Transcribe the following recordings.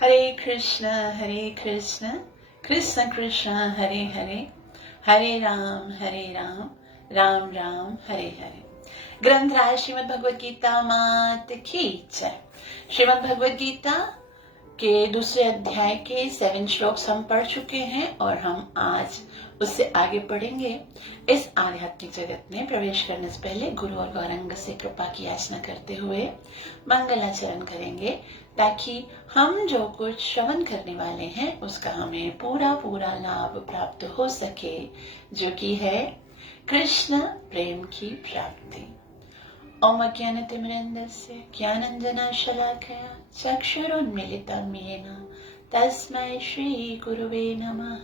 हरे कृष्ण कृष्ण कृष्ण हरे हरे, हरे राम राम राम हरे हरे। ग्रंथराज श्रीमद् भगवद गीता मात की जय। श्रीमद् भगवद गीता के दूसरे अध्याय के 7 श्लोक्स हम पढ़ चुके हैं और हम आज उससे आगे पढ़ेंगे। इस आध्यात्मिक जगत में प्रवेश करने से पहले गुरु और गौरंग से कृपा की याचना करते हुए मंगलाचरण करेंगे, ताकि हम जो कुछ श्रवण करने वाले हैं उसका हमें पूरा पूरा लाभ प्राप्त हो सके, जो कि है कृष्ण प्रेम की प्राप्ति। ओम अज्ञानतिमिरन्दस्य ज्ञानाञ्जनशलाकया चक्षुरुन्मीलितं येन तस्मै श्रीगुरुवे नमः।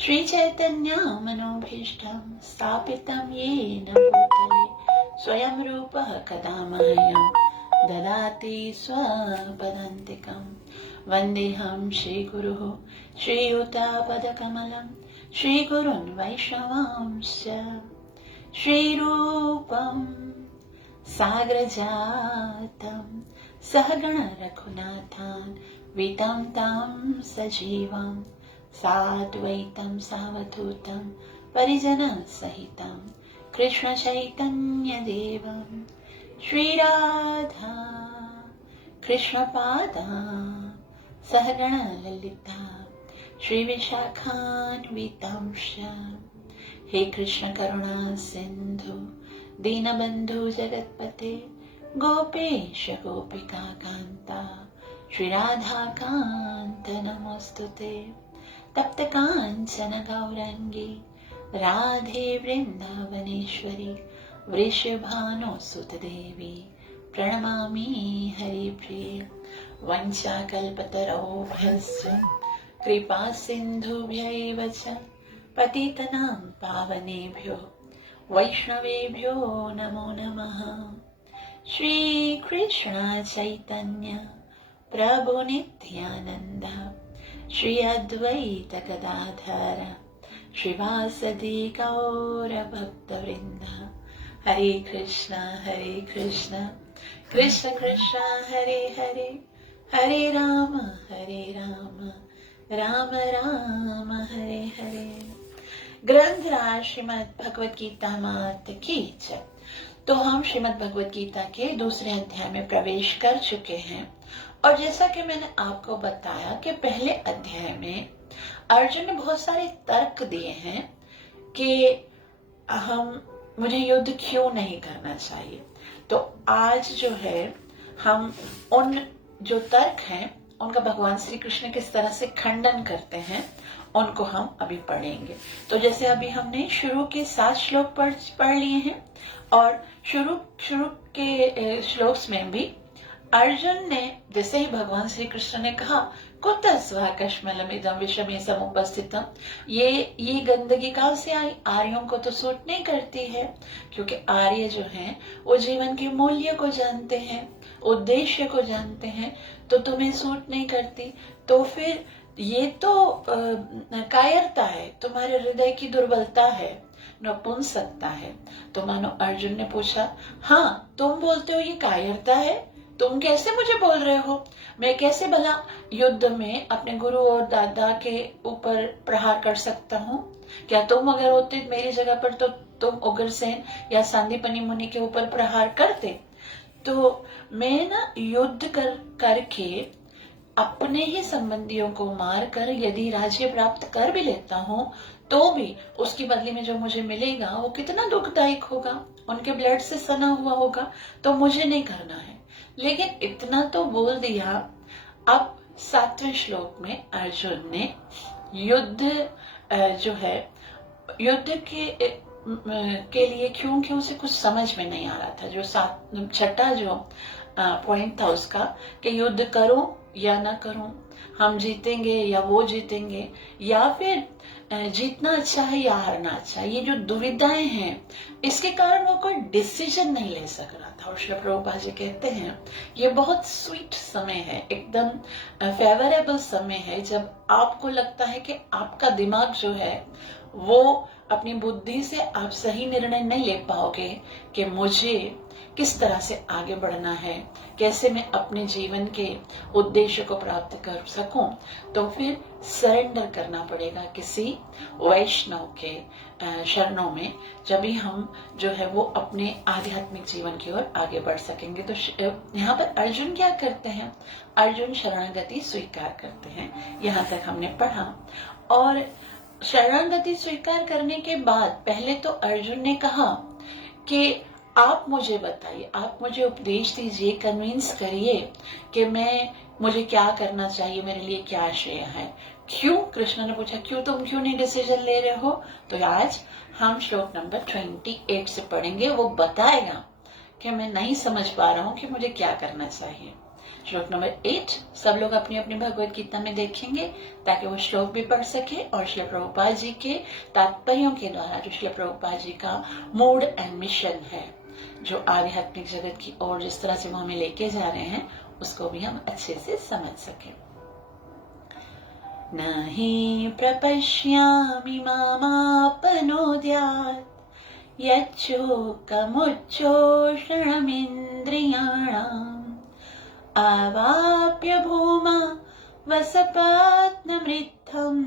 श्रीचैतन्यमनोभीष्टं स्थापितं येन भूतले स्वयं रूपः कदा मह्यं ददाति स्वपदान्तिकं। वन्देऽहं श्रीगुरुः श्रीयुतापदकमलं श्रीगुरुन् वैष्णवांश्च। श्रीरूपं साग्रजातं सहगण रघुनाथान्वितं तं सजीवं साद्वैतं सावधूतं परिजनसहितं कृष्ण चैतन्यदेवं श्रीराधा कृष्णपादा सहगण ललिता श्रीविशाखान्वितांश्च। हे कृष्ण करुणा सिंधु दीनबंधु जगतपते गोपेश गोपिका कांता श्री राधा कांत नमोस्तुते। तप्त कांचन गौरंगी राधे वृंदावनेश्वरी वृषभानुसुत देवी प्रणमामि हरिप्रिये। वंशाकल्पतरोभ्यश्च कृपा सिन्धुभ्यैव च पतितनां पावनेभ्यो वैष्णवेभ्यो नमो नमः। श्री कृष्ण चैतन्य प्रभु नित्यानंद श्री अद्वैत गदाधर श्रीवासदि गौर भक्तवृंद। हरे कृष्ण कृष्ण कृष्ण हरे हरे, हरे राम राम राम हरे हरे। ग्रंथराज श्रीमद् भगवद गीता मात की जय। तो हम श्रीमद् भगवद गीता के दूसरे अध्याय में प्रवेश कर चुके हैं और जैसा कि मैंने आपको बताया कि पहले अध्याय में अर्जुन ने बहुत सारे तर्क दिए हैं कि मुझे युद्ध क्यों नहीं करना चाहिए। तो आज जो है हम उन जो तर्क हैं उनका भगवान श्री कृष्ण किस तरह से खंडन करते हैं उनको हम अभी पढ़ेंगे। तो जैसे अभी हमने शुरू के 7 श्लोक पढ़ लिए हैं और शुरू के श्लोक्स में भी अर्जुन ने जैसे ही भगवान श्री कृष्ण ने कहा कुतः स्वा कश्मलमिदं विषमे समुपस्थितम, ये गंदगी कहाँ से आई, आर्यों को तो सूट नहीं करती है, क्योंकि आर्य जो हैं वो जीवन के मूल्य को जानते हैं, उद्देश्य को जानते हैं, तो तुम्हें सूट नहीं करती। तो फिर ये तो कायरता है, तुम्हारे हृदय की दुर्बलता है, नपुंसकता है। तो मानो अर्जुन ने पूछा, हाँ तुम बोलते हो ये कायरता है, तुम कैसे मुझे बोल रहे हो, मैं कैसे भला युद्ध में अपने गुरु और दादा के ऊपर प्रहार कर सकता हूँ? क्या तुम अगर होते मेरी जगह पर तो तुम उग्रसेन या सांदीपनि मुनि के ऊपर प्रहार करते? तो मैं ना युद्ध करके अपने ही संबंधियों को मारकर यदि राज्य प्राप्त कर भी लेता हूँ तो भी उसकी बदले में जो मुझे मिलेगा वो कितना दुखदायक होगा, उनके ब्लड से सना हुआ होगा, तो मुझे नहीं करना है। लेकिन इतना तो बोल दिया। अब 7वें श्लोक में अर्जुन ने युद्ध जो है युद्ध के लिए क्योंकि उसे कुछ समझ में नहीं आ रहा था। जो 6ठा जो पॉइंट था उसका कि युद्ध करूं या ना करूं, हम जीतेंगे या वो जीतेंगे, या फिर जीतना अच्छा है या हारना अच्छा है, ये जो दुविधाएं हैं इसके कारण वो कोई डिसीजन नहीं ले सक रहा था। और श्री प्रभुपाद जी कहते हैं ये बहुत स्वीट समय है, एकदम फेवरेबल समय है, जब आपको लगता है कि आपका दिमाग जो है वो अपनी बुद्धि से आप सही निर्णय नहीं ले पाओगे कि मुझे किस तरह से आगे बढ़ना है, कैसे मैं अपने जीवन के उद्देश्य को प्राप्त कर सकूं, तो फिर सरेंडर करना पड़ेगा किसी वैष्णव के शरणों में, जब भी हम जो है वो अपने आध्यात्मिक जीवन की ओर आगे बढ़ सकेंगे। तो यहाँ पर अर्जुन क्या करते हैं? अर्जुन शरणागति स्वीकार करते हैं। यहाँ तक हमने पढ़ा। और शरणागति स्वीकार करने के बाद पहले तो अर्जुन ने कहा कि आप मुझे बताइए, आप मुझे उपदेश दीजिए, कन्विंस करिए कि मुझे क्या करना चाहिए, मेरे लिए क्या श्रेय है। क्यों? कृष्ण ने पूछा, तुम क्यों नहीं डिसीजन ले रहे हो? तो आज हम श्लोक नंबर 28 से पढ़ेंगे। वो बताएगा कि मैं नहीं समझ पा रहा हूं कि मुझे क्या करना चाहिए। श्लोक नंबर 8 सब लोग अपनी अपनी भगवत गीता में देखेंगे ताकि वो श्लोक भी पढ़ सके और श्रील प्रभुपाद जी के तात्पर्यों के द्वारा जो श्रील प्रभुपाद जी का मूड एंड मिशन है, जो आध्यात्मिक जगत की ओर जिस तरह से वो हमें लेके जा रहे हैं, उसको भी हम अच्छे से समझ सके। नहि प्रपश्यामि मामापनोद्यात् यच्चोकमुच्चोषणमिन्द्रियाणाम् अवाप्य भूमा वसपात्ममृद्धम्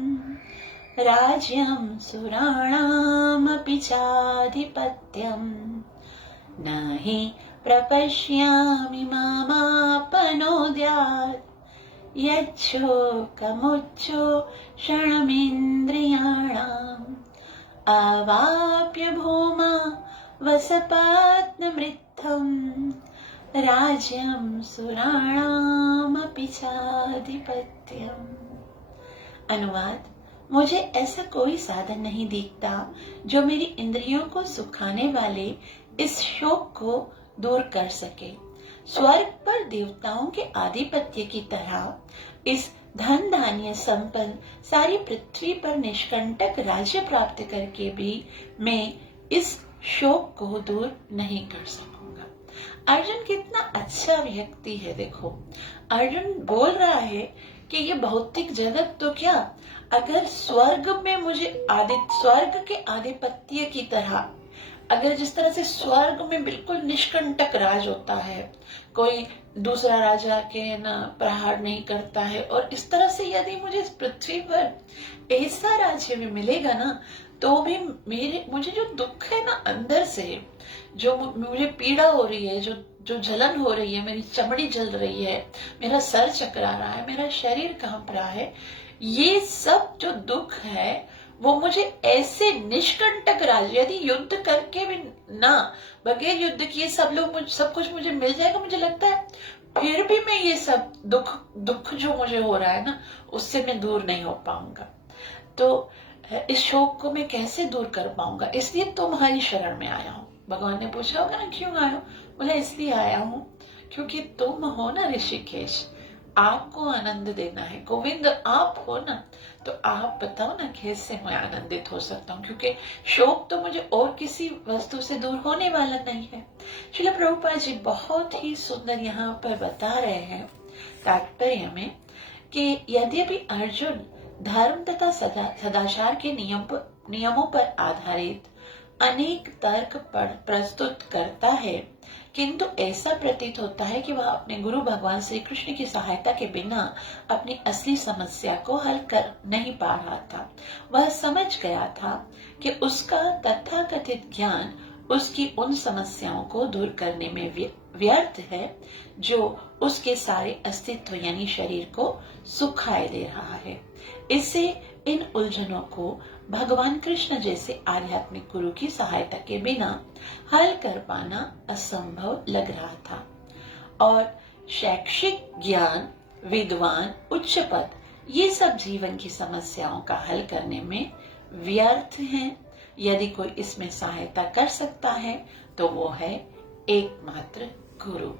राज्यं सुराणामपि चाधिपत्यम् न हि प्रपश्यामि मामापनोद्यात् यच्छोकमुच्चोषणमिन्द्रियाणाम् अवाप्य भूमा वसपात्ममृद्धम् राज्यं सुराणामपि चाधिपत्यम्। अनुवाद: मुझे ऐसा कोई साधन नहीं दिखता जो मेरी इंद्रियों को सुखाने वाले इस शोक को दूर कर सके। स्वर्ग पर देवताओं के आधिपत्य की तरह इस धन धान्य संपन्न सारी पृथ्वी पर निष्कंटक राज्य प्राप्त करके भी मैं इस शोक को दूर नहीं कर सकूंगा। अर्जुन कितना अच्छा व्यक्ति है। देखो, अर्जुन बोल रहा है कि ये भौतिक जगत तो क्या, अगर स्वर्ग में मुझे स्वर्ग के आधिपत्य की तरह, अगर जिस तरह से स्वर्ग में बिल्कुल निष्कंटक राज होता है, कोई दूसरा राजा के ना प्रहार नहीं करता है, और इस तरह से यदि मुझे इस पृथ्वी पर ऐसा राज्य में मिलेगा ना, तो भी मुझे जो दुख है ना अंदर से, जो मुझे पीड़ा हो रही है, जो जलन हो रही है, मेरी चमड़ी जल रही है, मेरा सर चकरा रहा है, मेरा शरीर कांप रहा है, ये सब जो दुख है वो मुझे ऐसे निष्कंटक राज्य, यदि युद्ध करके भी ना, बगैर युद्ध किए सब कुछ मुझे मिल जाएगा, मुझे लगता है फिर भी मैं ये सब दुख जो मुझे हो रहा है ना, उससे मैं दूर नहीं हो पाऊंगा। तो इस शोक को मैं कैसे दूर कर पाऊंगा? इसलिए तुम्हारी शरण में आया हूँ। भगवान ने पूछा होगा ना, क्यों आया हूँ? बोला, इसलिए आया हूँ क्योंकि तुम हो ना ऋषिकेश, आपको आनंद देना है। गोविंद आप हो ना, तो आप बताओ ना कैसे मैं आनंदित हो सकता हूँ, क्योंकि शोक तो मुझे और किसी वस्तु से दूर होने वाला नहीं है। श्रील प्रभुपाद जी बहुत ही सुंदर यहाँ पर बता रहे हैं तात्पर्य में कि यद्यपि अर्जुन धर्म तथा सदाचार के नियमों पर आधारित अनेक तर्क प्रस्तुत करता है, किंतु ऐसा प्रतीत होता है कि वह अपने गुरु भगवान श्री कृष्ण की सहायता के बिना अपनी असली समस्या को हल कर नहीं पा रहा था। वह समझ गया था कि उसका तथाकथित ज्ञान उसकी उन समस्याओं को दूर करने में व्यर्थ है जो उसके सारे अस्तित्व यानी शरीर को सुखाए दे रहा है। इससे इन उलझनों को भगवान कृष्ण जैसे आध्यात्मिक गुरु की सहायता के बिना हल कर पाना असंभव लग रहा था, और शैक्षिक ज्ञान, विद्वान, उच्च पद, ये सब जीवन की समस्याओं का हल करने में व्यर्थ हैं। यदि कोई इसमें सहायता कर सकता है तो वो है एकमात्र गुरु।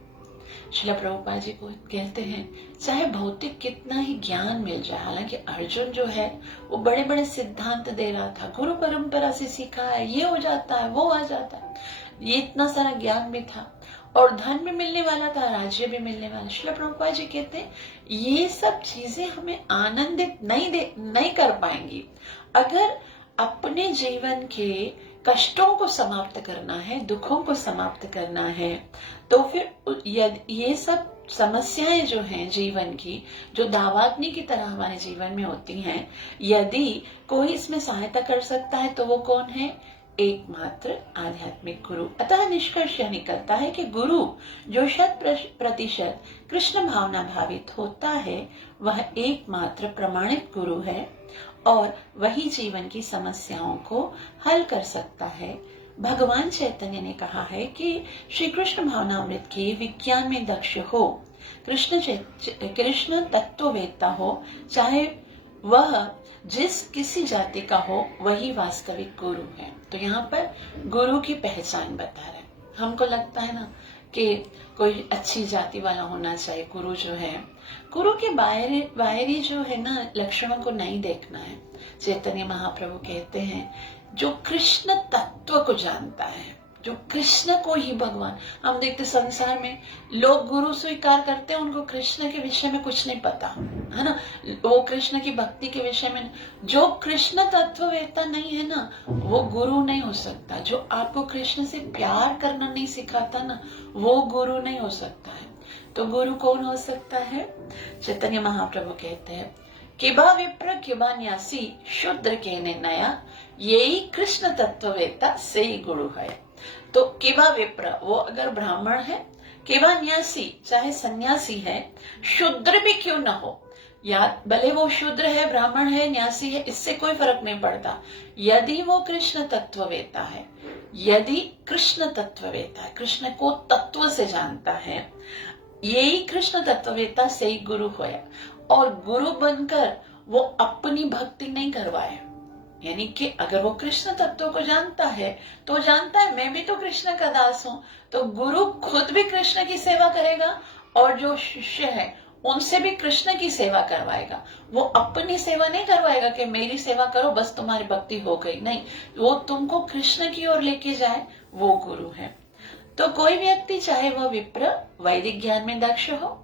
श्रील प्रभुपाद जी को कहते हैं, चाहे भौतिक कितना ही ज्ञान मिल जाए, हालांकि अर्जुन जो है वो बड़े बड़े सिद्धांत दे रहा था, गुरु परंपरा से सीखा है, ये हो जाता है, वो आ जाता है, ये इतना सारा ज्ञान भी था, और धन भी मिलने वाला था, राज्य भी मिलने वाला। श्रील प्रभुपाद जी कहते हैं, ये सब चीजें हमें आनंदित नहीं कर पाएंगी अगर अपने जीवन के कष्टों को समाप्त करना है, दुखों को समाप्त करना है, तो फिर ये सब समस्याएं जो हैं जीवन की, जो दावाग्नि की तरह हमारे जीवन में होती हैं, यदि कोई इसमें सहायता कर सकता है तो वो कौन है? एकमात्र आध्यात्मिक गुरु। अतः निष्कर्ष यह निकलता है कि गुरु जो 100% कृष्ण भावना भावित होता है, वह एकमात्र प्रमाणित गुरु है और वही जीवन की समस्याओं को हल कर सकता है। भगवान चैतन्य ने कहा है कि श्री कृष्ण भावनामृत के विज्ञान में दक्ष हो, कृष्ण तत्ववेत्ता हो, चाहे वह जिस किसी जाति का हो, वही वास्तविक गुरु है। तो यहाँ पर गुरु की पहचान बता रहे हैं। हमको लगता है ना कि कोई अच्छी जाति वाला होना चाहिए गुरु जो है। गुरु के बाहरी जो है ना लक्षणों को नहीं देखना है। चैतन्य महाप्रभु कहते हैं जो कृष्ण तत्व को जानता है, जो कृष्ण को ही भगवान। हम देखते संसार में लोग गुरु स्वीकार करते हैं, उनको कृष्ण के विषय में कुछ नहीं पता है ना, वो कृष्ण की भक्ति के विषय में। जो कृष्ण तत्ववेत्ता नहीं है ना, वो गुरु नहीं हो सकता। जो आपको कृष्ण से प्यार करना नहीं सिखाता ना, वो गुरु नहीं हो सकता है। तो गुरु कौन हो सकता है? चैतन्य महाप्रभु कहते हैं किबा विप्र किबा न्यासी शूद्र के निर्णया, यही कृष्ण तत्ववेत्ता से ही गुरु है। तो किबा विप्र वो अगर ब्राह्मण है, किबा न्यासी चाहे सन्यासी है, शूद्र भी क्यों न हो, या भले वो शूद्र है, ब्राह्मण है, न्यासी है, इससे कोई फर्क नहीं पड़ता। यदि वो कृष्ण तत्ववेत्ता है, यदि कृष्ण तत्ववेत्ता है, कृष्ण को तत्व से जानता है, यही कृष्ण तत्ववेत्ता से ही गुरु होया। और गुरु बनकर वो अपनी भक्ति नहीं करवाए, यानी कि अगर वो कृष्ण तत्व को जानता है तो जानता है मैं भी तो कृष्ण का दास हूं, तो गुरु खुद भी कृष्ण की सेवा करेगा और जो शिष्य है उनसे भी कृष्ण की सेवा करवाएगा। वो अपनी सेवा नहीं करवाएगा कि मेरी सेवा करो बस तुम्हारी भक्ति हो गई, नहीं, वो तुमको कृष्ण की ओर लेके जाए, वो गुरु है। तो कोई व्यक्ति चाहे वह विप्र वैदिक ज्ञान में दक्ष हो,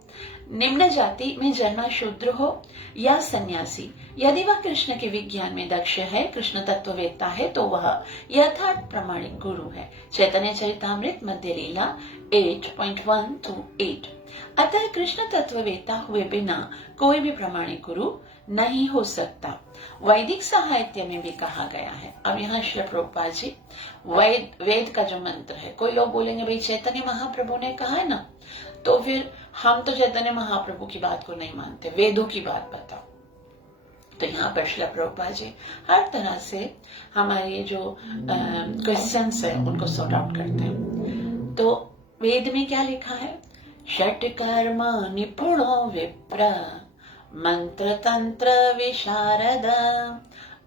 निम्न जाति में जन्मा शूद्र हो या सन्यासी, यदि वह कृष्ण के विज्ञान में दक्ष है, कृष्ण तत्ववेत्ता है, तो वह यथार्थ प्रमाणिक गुरु है। चैतन्य चरितामृत मध्य लीला 8.1-8। अतः कृष्ण तत्ववेत्ता हुए बिना कोई भी प्रमाणिक गुरु नहीं हो सकता। वैदिक साहित्य में भी कहा गया है। अब यहाँ श्री प्रभुपाद जी वेद का जो मंत्र है, कोई लोग बोलेंगे भाई चैतन्य महाप्रभु ने कहा है ना, तो फिर हम तो चैतन्य महाप्रभु की बात को नहीं मानते, वेदों की बात बताओ। तो यहाँ पर श्री प्रभुपाद जी हर तरह से हमारे जो क्वेश्चंस है उनको सॉर्ट आउट करते हैं। तो वेद में क्या लिखा है? षट कर्म निपुणो विप्र मंत्र तंत्र विशारद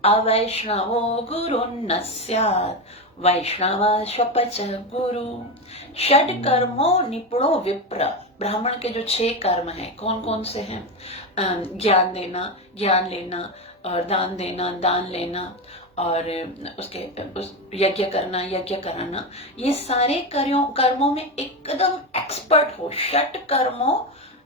अवैष्णवो गुरु न स्यात् वैष्णव शपच गुरु। षड कर्मो निपुणो विप्र, ब्राह्मण के जो 6 कर्म हैं कौन कौन से हैं? ज्ञान देना, ज्ञान लेना, और दान देना, दान लेना, और उसके यज्ञ करना, यज्ञ कराना, ये सारे कर्मों में एकदम एक्सपर्ट हो। षट कर्मों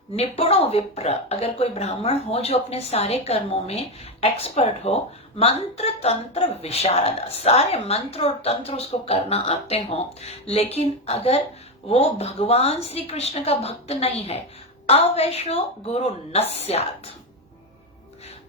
निपुणो विप्र, अगर कोई ब्राह्मण हो जो अपने सारे कर्मों में एक्सपर्ट हो, मंत्र तंत्र विशारद, सारे मंत्र और तंत्र उसको करना आते हो, लेकिन अगर वो भगवान श्री कृष्ण का भक्त नहीं है, अवैष्णव गुरु न स्यात्,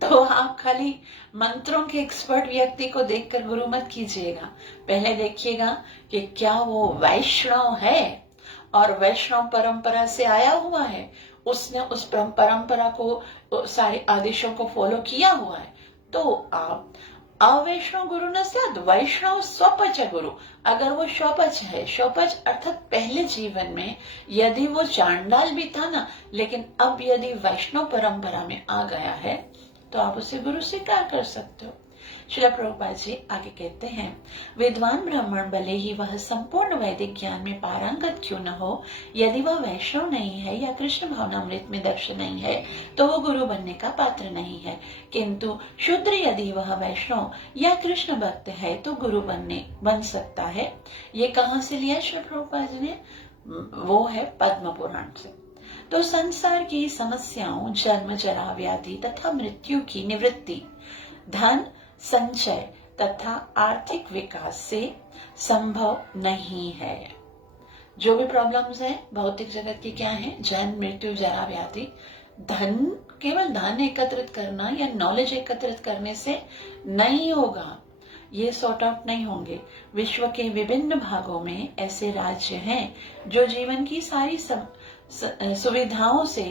तो आप खाली मंत्रों के एक्सपर्ट व्यक्ति को देखकर गुरु मत कीजिएगा। पहले देखिएगा कि क्या वो वैष्णव है और वैष्णव परंपरा से आया हुआ है, उसने उस परंपरा को सारे आदेशों को फॉलो किया हुआ है, तो आप अवैष्णव गुरु न स्यात् वैष्णव स्वपच गुरु। अगर वो स्वपच है, स्वपच अर्थात पहले जीवन में यदि वो चांडाल भी था ना, लेकिन अब यदि वैष्णव परंपरा में आ गया है तो आप उसे गुरु स्वीकार कर सकते हो। श्रील प्रभुपाद जी आगे कहते हैं, विद्वान ब्राह्मण भले ही वह संपूर्ण वैदिक ज्ञान में पारंगत क्यों न हो, यदि वह वैष्णव नहीं है या कृष्ण भावनामृत में दक्ष नहीं है तो वो गुरु बनने का पात्र नहीं है। किंतु शूद्र यदि वह वैष्णव या कृष्ण भक्त है तो गुरु बन सकता है। ये कहाँ से लिया श्री प्रभुपाद जी ने? वो है पद्म पुराण से। तो संसार की समस्याओं, जन्म, जरा, व्याधि तथा मृत्यु की निवृत्ति, धन संचय, तथा आर्थिक विकास से संभव नहीं है। जो भी प्रॉब्लम्स हैं भौतिक जगत की क्या है, जन्म मृत्यु जरा व्याधि, धन केवल धन एकत्रित करना या नॉलेज एकत्रित करने से नहीं होगा, ये सॉर्ट आउट नहीं होंगे। विश्व के विभिन्न भागों में ऐसे राज्य हैं जो जीवन की सारी सुविधाओं से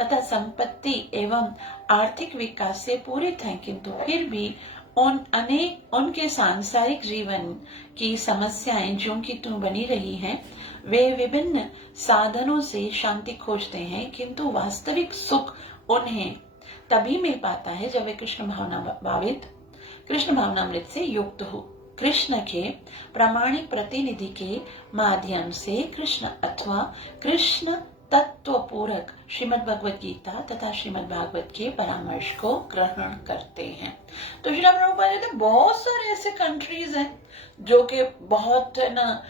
तथा संपत्ति एवं आर्थिक विकास से पूरित हैं, किंतु फिर भी उनके सांसारिक जीवन की समस्याएं ज्यों की त्यों बनी रही हैं। वे विभिन्न साधनों से शांति खोजते हैं, किंतु वास्तविक सुख उन्हें तभी मिल पाता है जब वे कृष्ण भावनामृत से युक्त हो। कृष्ण के प्रामाणिक प्रतिनिधि के माध्यम से कृष्ण अथवा कृष्ण तत्व पूरक श्रीमद् भगवत गीता तथा श्रीमद् भागवत के परामर्श को ग्रहण करते हैं। तो श्रील प्रभुपाद कहते बहुत सारे ऐसे कंट्रीज हैं जो कि बहुत ना,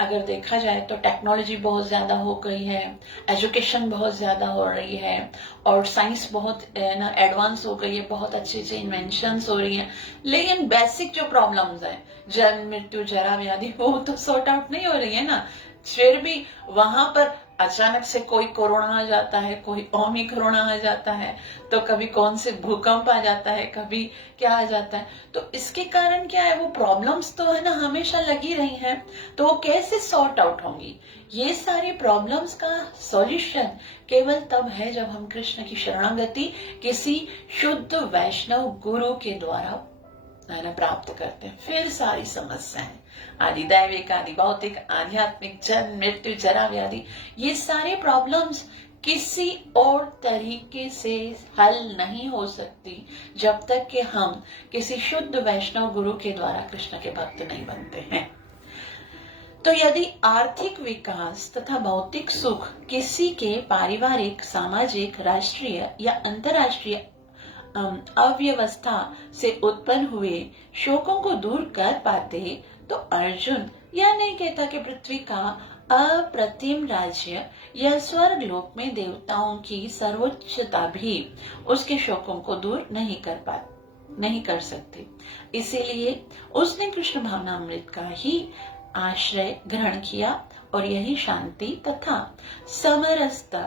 अगर देखा जाए तो टेक्नोलॉजी बहुत ज्यादा हो गई है, एजुकेशन बहुत ज्यादा हो रही है और साइंस बहुत ना एडवांस हो गई है, बहुत अच्छी अच्छी इन्वेंशंस हो रही हैं, लेकिन बेसिक जो प्रॉब्लम्स है जन्म मृत्यु जरा व्याधि वो तो सॉर्ट आउट नहीं हो रही है ना। फिर भी वहां पर अचानक से कोई कोरोना आ जाता है, कोई ओमिक्रोना आ जाता है, तो कभी कौन से भूकंप आ जाता है, कभी क्या आ जाता है। तो इसके कारण क्या है, वो प्रॉब्लम्स तो है ना हमेशा लगी रही हैं, तो वो कैसे सॉर्ट आउट होंगी। ये सारी प्रॉब्लम्स का सॉल्यूशन केवल तब है जब हम कृष्ण की शरणागति किसी शुद्ध वैष्णव गुरु के द्वारा प्राप्त करते हैं। फिर सारी समस्याएं आदि दैविक आदि भौतिक आध्यात्मिक जन्म मृत्यु जरा व्याधि, ये सारे प्रॉब्लम्स किसी और तरीके से हल नहीं हो सकती जब तक कि हम किसी शुद्ध वैष्णव गुरु के द्वारा कृष्ण के भक्त नहीं बनते हैं। तो यदि आर्थिक विकास तथा भौतिक सुख किसी के पारिवारिक सामाजिक राष्ट्रीय या अंतर्राष्ट्रीय अव्यवस्था से उत्पन्न हुए शोकों को दूर कर पाते, तो अर्जुन यह नहीं कहता कि पृथ्वी का अप्रतिम राज्य या स्वर्ग लोक में देवताओं की सर्वोच्चता भी उसके शोकों को दूर नहीं कर सकती। इसीलिए उसने कृष्ण भावनामृत का ही आश्रय ग्रहण किया और यही शांति तथा समरसता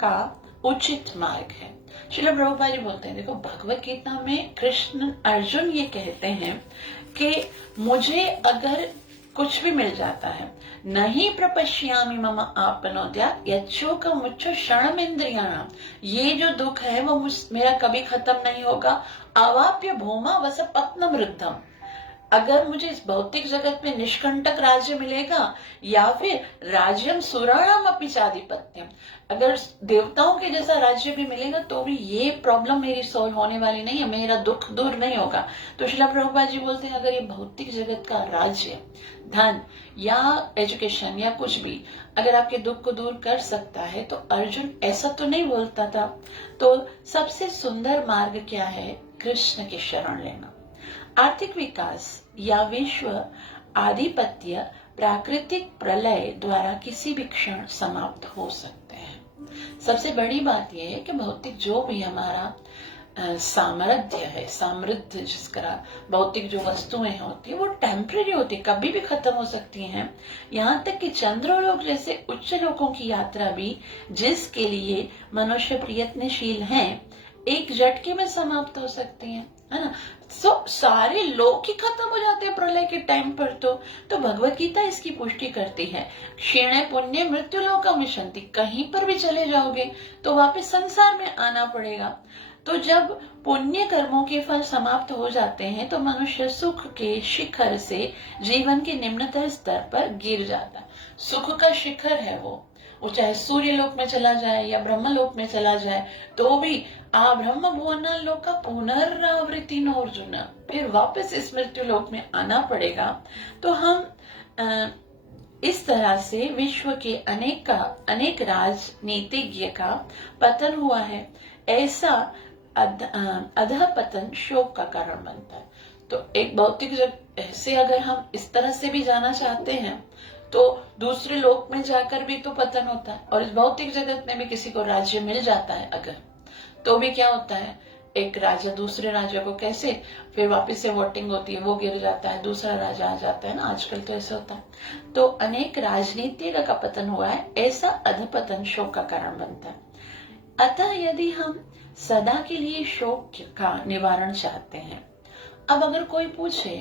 का उचित मार्ग है। श्रील प्रभुपाद जी बोलते हैं, देखो भगवत गीता में कृष्ण अर्जुन ये कहते हैं कि मुझे अगर कुछ भी मिल जाता है, नहीं प्रपश्यामि मम आपनोद्या यच्छोक मुच्छो क्षणम इंद्रियाणाम, ये जो दुख है वो मेरा कभी खत्म नहीं होगा। अवाप्य भूमा वस पत्नम वृद्धम, अगर मुझे इस भौतिक जगत में निष्कंटक राज्य मिलेगा या फिर राज्यम सुराणाम अपि चाधिपत्यम, अगर देवताओं के जैसा राज्य भी मिलेगा तो भी ये प्रॉब्लम मेरी सॉल्व होने वाली नहीं है, मेरा दुख दूर नहीं होगा। तो श्रील प्रभुपाद जी बोलते हैं अगर ये भौतिक जगत का राज्य धन या एजुकेशन या कुछ भी अगर आपके दुख को दूर कर सकता है तो अर्जुन ऐसा तो नहीं बोलता था। तो सबसे सुंदर मार्ग क्या है, कृष्ण की शरण लेना। आर्थिक विकास या विश्व आधिपत्य प्राकृतिक प्रलय द्वारा किसी भी क्षण समाप्त हो सकते हैं। सबसे बड़ी बात यह है कि भौतिक जो भी हमारा सामर्थ्य है, समृद्ध जिसका भौतिक जो वस्तुएं होती है वो टेम्परेरी होती है, कभी भी खत्म हो सकती हैं। यहाँ तक कि चंद्रलोक जैसे उच्च लोकों की यात्रा भी जिसके लिए मनुष्य प्रयत्नशील हैं, एक झटके में समाप्त हो सकती हैं, है ना। सारे लोक ही खत्म हो जाते हैं प्रलय के टाइम पर। तो भगवत गीता इसकी पुष्टि करती है, क्षीणे पुण्य मृत्यु लोकम विशन्ति, कहीं पर भी चले जाओगे तो वापस संसार में आना पड़ेगा। तो जब पुण्य कर्मों के फल समाप्त हो जाते हैं तो मनुष्य सुख के शिखर से जीवन के निम्नतर स्तर पर गिर जाता है। सुख का शिखर है वो चाहे सूर्य लोक में चला जाए या ब्रह्म लोक में चला जाए तो भी ब्रह्म भुवन लोक का पुनरावृत्ति न अर्जुन, फिर वापस इस मृत्यु लोक में आना पड़ेगा। तो हम इस तरह से विश्व के अनेक राजनीतिज्ञ का पतन हुआ है। ऐसा अधः पतन शोक का कारण बनता है। तो एक भौतिक जगत से अगर हम इस तरह से भी जाना चाहते हैं तो दूसरे लोक में जाकर भी तो पतन होता है, और इस भौतिक जगत में भी किसी को राज्य मिल जाता है अगर, तो भी क्या होता है, एक राजा दूसरे राजा को कैसे, फिर वापस से वोटिंग होती है, वो गिर जाता है, दूसरा राजा आ जाता है ना, आजकल तो ऐसा होता है। तो अनेक राजनीति का पतन हुआ है, ऐसा अधपतन शोक का कारण बनता है। अतः यदि हम सदा के लिए शोक का निवारण चाहते हैं, अब अगर कोई पूछे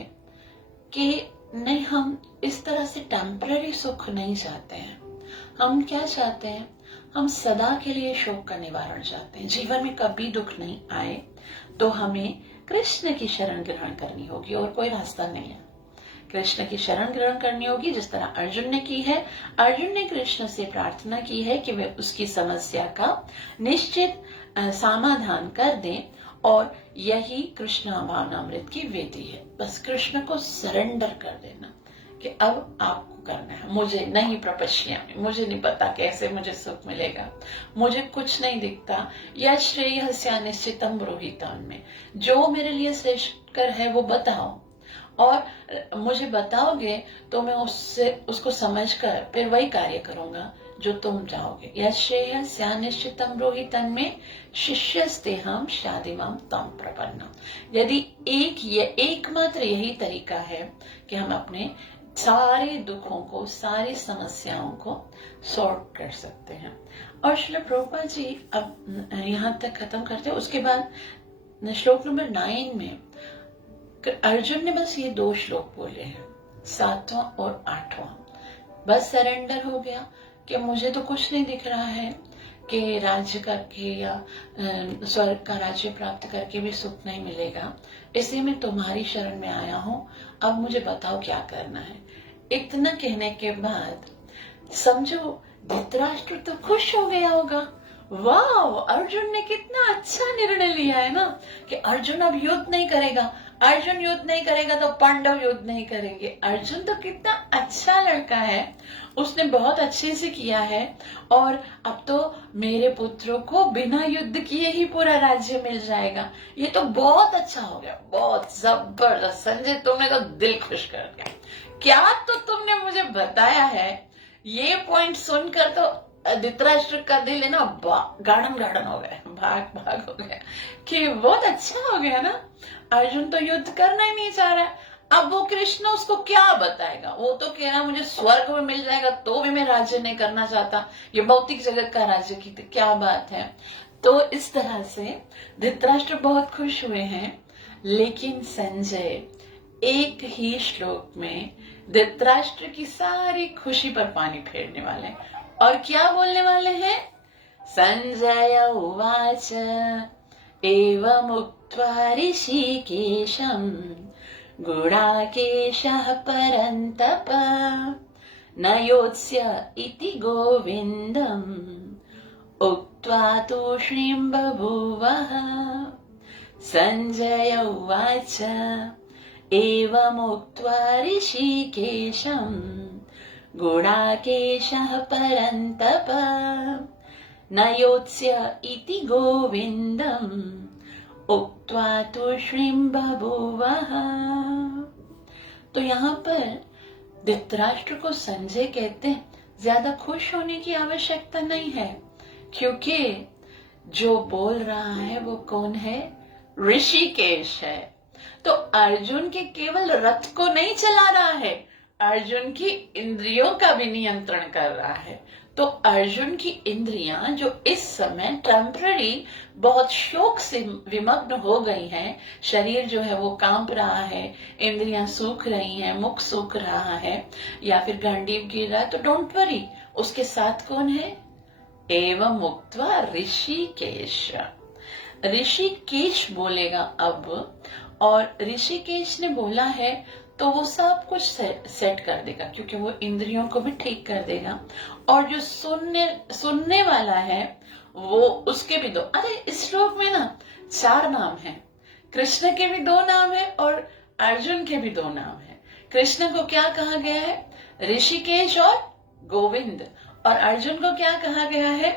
कि नहीं, हम इस तरह से टेम्पररी सुख नहीं चाहते हैं, हम क्या चाहते हैं, हम सदा के लिए शोक का निवारण चाहते हैं, जीवन में कभी दुख नहीं आए, तो हमें कृष्ण की शरण ग्रहण करनी होगी और कोई रास्ता नहीं है। कृष्ण की शरण ग्रहण करनी होगी, जिस तरह अर्जुन ने की है। अर्जुन ने कृष्ण से प्रार्थना की है कि वे उसकी समस्या का निश्चित समाधान कर दें, और यही कृष्ण भावनामृत की वेदी है। बस कृष्ण को सरेंडर कर देना कि अब आपको करना है, मुझे नहीं प्रपंचिया में, मुझे नहीं पता कैसे मुझे सुख मिलेगा, मुझे कुछ नहीं दिखता, या श्रेयस्या निश्चितम ब्रूहितान में जो मेरे लिए श्रेष्ठकर है वो बताओ, और मुझे बताओगे तो मैं उसको समझकर फिर वही कार्य करूंगा जो तुम चाहोगे। यश्रेयस्या निश्चितम ब्रूहितन में शिष्यस्ते हम शादिमाम तम प्रपन्नम। यदि एकमात्र यही तरीका है कि हम अपने सारे दुखों को, सारी समस्याओं को सॉर्ट कर सकते हैं। और श्रील प्रभुपाद जी अब यहाँ तक खत्म करते हैं। उसके बाद श्लोक नंबर 9 में अर्जुन ने बस ये 2 श्लोक बोले हैं, 7वां और 8वां। बस सरेंडर हो गया कि मुझे तो कुछ नहीं दिख रहा है कि राज्य करके या स्वर्ग का राज्य प्राप्त करके भी सुख नहीं मिलेगा, इसलिए मैं तुम्हारी शरण में आया हूं, अब मुझे बताओ क्या करना है। इतना कहने के बाद समझो धृतराष्ट्र तो खुश हो गया होगा, वाह अर्जुन ने कितना अच्छा निर्णय लिया है ना, कि अर्जुन अब युद्ध नहीं करेगा, अर्जुन युद्ध नहीं करेगा तो पांडव युद्ध नहीं करेंगे। अर्जुन तो कितना अच्छा लड़का है, उसने बहुत अच्छे से किया है, और अब तो मेरे पुत्रों को बिना युद्ध किए ही पूरा राज्य मिल जाएगा। ये तो बहुत अच्छा हो गया, बहुत जबरदस्त। संजय तुमने तो दिल खुश कर दिया, क्या तो तुमने मुझे बताया है। ये पॉइंट सुनकर तो धृतराष्ट्र का दिल है ना गार्डन हो गया, भाग हो गया कि बहुत अच्छा हो गया ना, अर्जुन तो युद्ध करना ही नहीं चाह रहा है। अब वो कृष्ण उसको क्या बताएगा, वो तो कह रहा मुझे स्वर्ग में मिल जाएगा तो भी मैं राज्य नहीं करना चाहता, ये भौतिक जगत का राज्य की क्या बात है। तो इस तरह से धृतराष्ट्र बहुत खुश हुए हैं, लेकिन संजय एक ही श्लोक में धृतराष्ट्र की सारी खुशी पर पानी फेरने वाले हैं, और क्या बोलने वाले हैं। संजय उवाच एवमुक्त्वा ऋषिकेशम् गुडाकेशः परन्तप न योत्स्य इति गोविन्दम् उक्त्वा तूष्णीं बभूवः। संजय उवाच एवमुक्त्वा ऋषिकेशम् गुडाकेशः परन्तप न योत्स्य इति गोविन्दम् उक्त्वा तूष्णीं बभूवः। तो यहाँ पर धृतराष्ट्र को संजय कहते हैं ज्यादा खुश होने की आवश्यकता नहीं है, क्योंकि जो बोल रहा है वो कौन है, ऋषिकेश है। तो अर्जुन के केवल रथ को नहीं चला रहा है, अर्जुन की इंद्रियों का भी नियंत्रण कर रहा है। तो अर्जुन की इंद्रियां जो इस समय टेम्पररी बहुत शोक से विमग्न हो गई हैं, शरीर जो है वो कांप रहा है, इंद्रियां सूख रही हैं, मुख सूख रहा है, या फिर गांडीव गिर रहा है, तो डोंट वरी, उसके साथ कौन है, एवं मुक्त्वा ऋषिकेश। ऋषिकेश बोलेगा अब, और ऋषिकेश ने बोला है तो वो सब कुछ सेट कर देगा, क्योंकि वो इंद्रियों को भी ठीक कर देगा। और जो सुनने वाला है वो उसके भी 2, अरे इस श्लोक में ना 4 नाम है, कृष्ण के भी 2 नाम है और अर्जुन के भी 2 नाम है। कृष्ण को क्या कहा गया है, ऋषिकेश और गोविंद, और अर्जुन को क्या कहा गया है,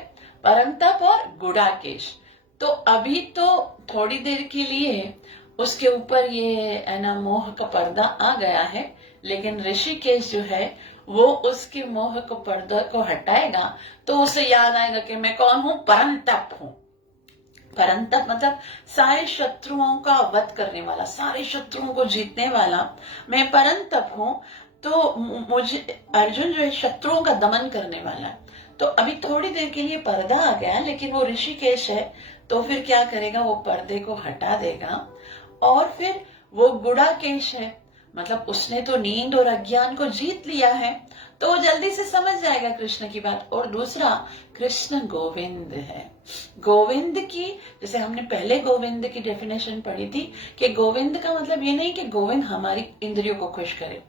परंतप और गुडाकेश। तो अभी तो थोड़ी देर के लिए उसके ऊपर ये ना मोह का पर्दा आ गया है, लेकिन ऋषिकेश जो है वो उसके मोह को पर्दा को हटाएगा तो उसे याद आएगा कि मैं कौन हूं, परंतप हूं। परंतप मतलब सारे शत्रुओं का वध करने वाला, सारे शत्रुओं को जीतने वाला मैं परंतप हूं। तो मुझे अर्जुन जो है शत्रुओं का दमन करने वाला है। तो अभी थोड़ी देर के लिए पर्दा आ गया, लेकिन वो ऋषिकेश है तो फिर क्या करेगा, वो पर्दे को हटा देगा और फिर वो गुड़ाकेश है, मतलब उसने तो नींद और अज्ञान को जीत लिया है, तो वो जल्दी से समझ जाएगा कृष्ण की बात। और दूसरा, कृष्ण गोविंद है। गोविंद की, जैसे हमने पहले गोविंद की डेफिनेशन पढ़ी थी कि गोविंद का मतलब ये नहीं कि गोविंद हमारी इंद्रियों को खुश करे,